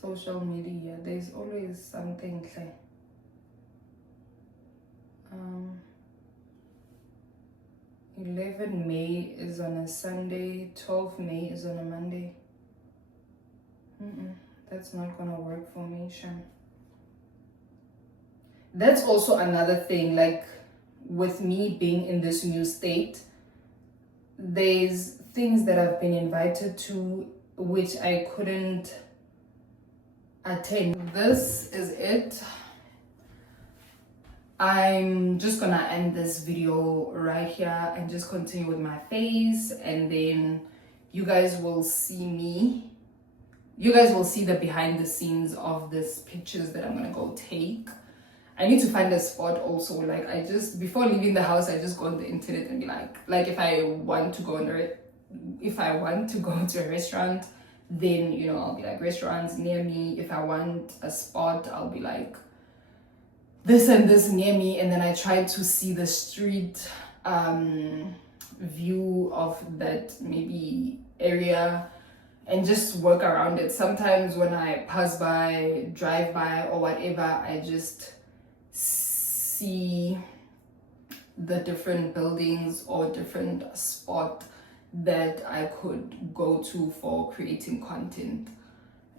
social media, there's always something like 11 May is on a Sunday, 12 May is on a Monday. That's not gonna work for me, Shan. That's also another thing, like with me being in this new state, there's things that I've been invited to which I couldn't at 10. This is it. I'm just gonna end this video right here and just continue with my face, and then you guys will see the behind the scenes of this pictures that I'm gonna go take. I need to find a spot also. Like, I just, before leaving the house, I just go on the internet and be like if I want to go to a restaurant, then, you know, I'll be like, restaurants near me. If I want a spot, I'll be like, this and this near me. And then I try to see the street view of that maybe area and just work around it. Sometimes when I pass by, drive by or whatever, I just see the different buildings or different spot that I could go to for creating content.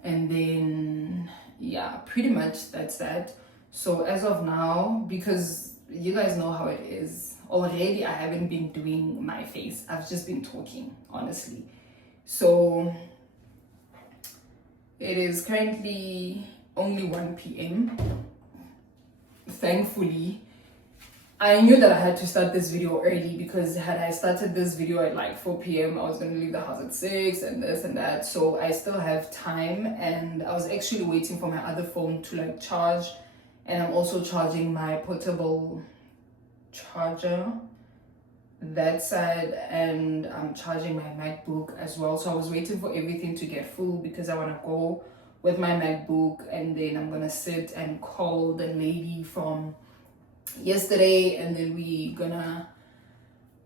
And then yeah, pretty much that's that. So as of now, because you guys know how it is already, I haven't been doing my face. I've just been talking, honestly. So it is currently only 1 p.m. Thankfully, I knew that I had to start this video early, because had I started this video at like 4 p.m, I was going to leave the house at 6 and this and that. So I still have time, and I was actually waiting for my other phone to like charge, and I'm also charging my portable charger that side, and I'm charging my MacBook as well. So I was waiting for everything to get full because I want to go with my MacBook, and then I'm gonna sit and call the lady from yesterday, and then we gonna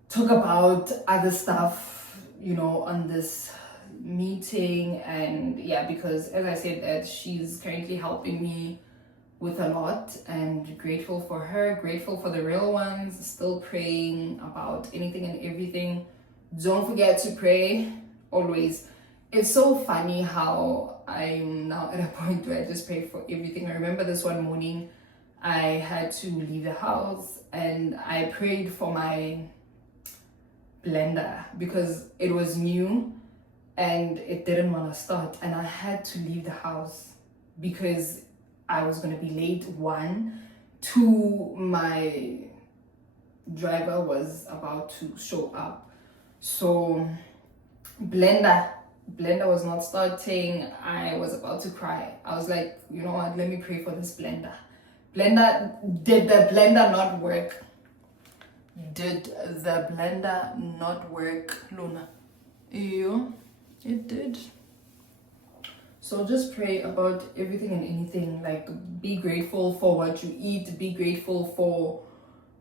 talk about other stuff, you know, on this meeting. And yeah, because as I said, that she's currently helping me with a lot, and grateful for her, grateful for the real ones, still praying about anything and everything. Don't forget to pray always. It's so funny how I'm now at a point where I just pray for everything. I remember this one morning I had to leave the house and I prayed for my blender because it was new and it didn't want to start, and I had to leave the house because I was going to be late. 1, 2, my driver was about to show up. So blender was not starting. I was about to cry. I was like, you know what, let me pray for this blender. Did the blender not work? Did the blender not work, Luna? Yeah, it did. So just pray about everything and anything. Like, be grateful for what you eat. Be grateful for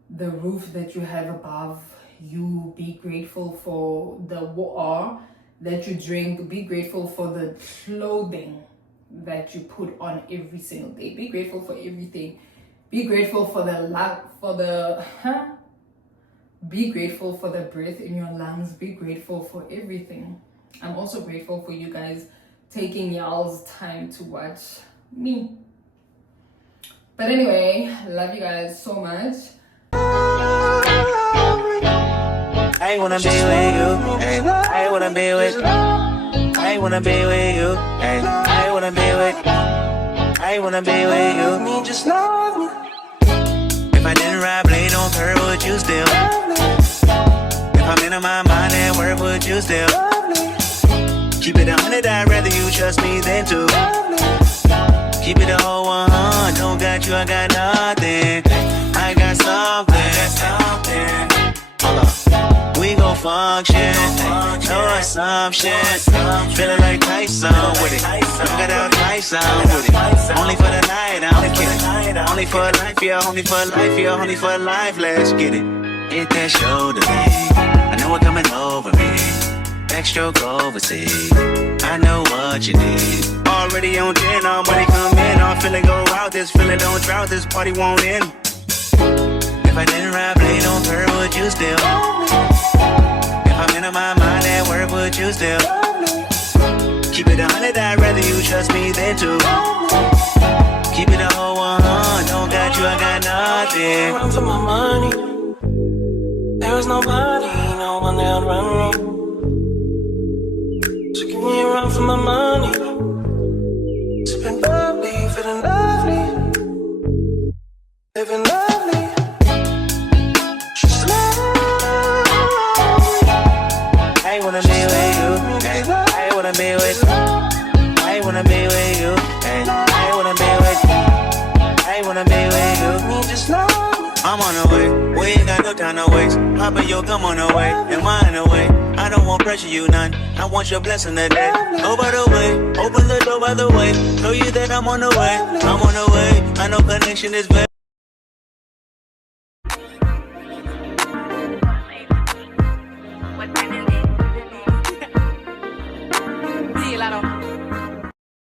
the roof that you have above you. Be grateful for the water that you drink. Be grateful for the clothing that you put on every single day. Be grateful for everything. Be grateful for be grateful for the breath in your lungs. Be grateful for everything. I'm also grateful for you guys taking y'all's time to watch me. But anyway, love you guys so much. I wanna be with you, hey. I wanna be with you. I wanna be with you, hey. I wanna be with you. I wanna be with you. Me, just love me. If I didn't ride blade on her, would you still? If I'm in my mind at work, would you still? Keep it 100, I'd rather you trust me than to. Keep it a whole 100, don't got you, I got nothing. I got something. Hold up, we gon' function, no assumptions. Feeling like Tyson with it, got out Tyson with it. Only for the night, I'm kidding. Only for life, yeah, only for life, yeah, only for life. Let's get it. Hit that shoulder lean, I know what coming over me. Backstroke overseas, I know what you need. Already on 10, all money come in. All feeling go out, this feeling don't drought, this party won't end. If I didn't ride blade on her, would you still? If I'm in my mind at work, would you still? Keep it 100, I'd rather you trust me than to. Keep it a whole 100, don't got you, I got nothing. Run for my money, there was nobody, no one that would run me. So give me a run for my money. Spend wanna be with. I wanna be with you. Ay, I wanna be with. I wanna be with you. Me just know I'm on the way. We ain't got no time to waste. Papa, yo, come on the way. And why in the way? I don't want pressure, you none. I want your blessing today. Oh, by the way, open the door by the way. Show you that I'm on the way. I'm on the way. I know connection is bad.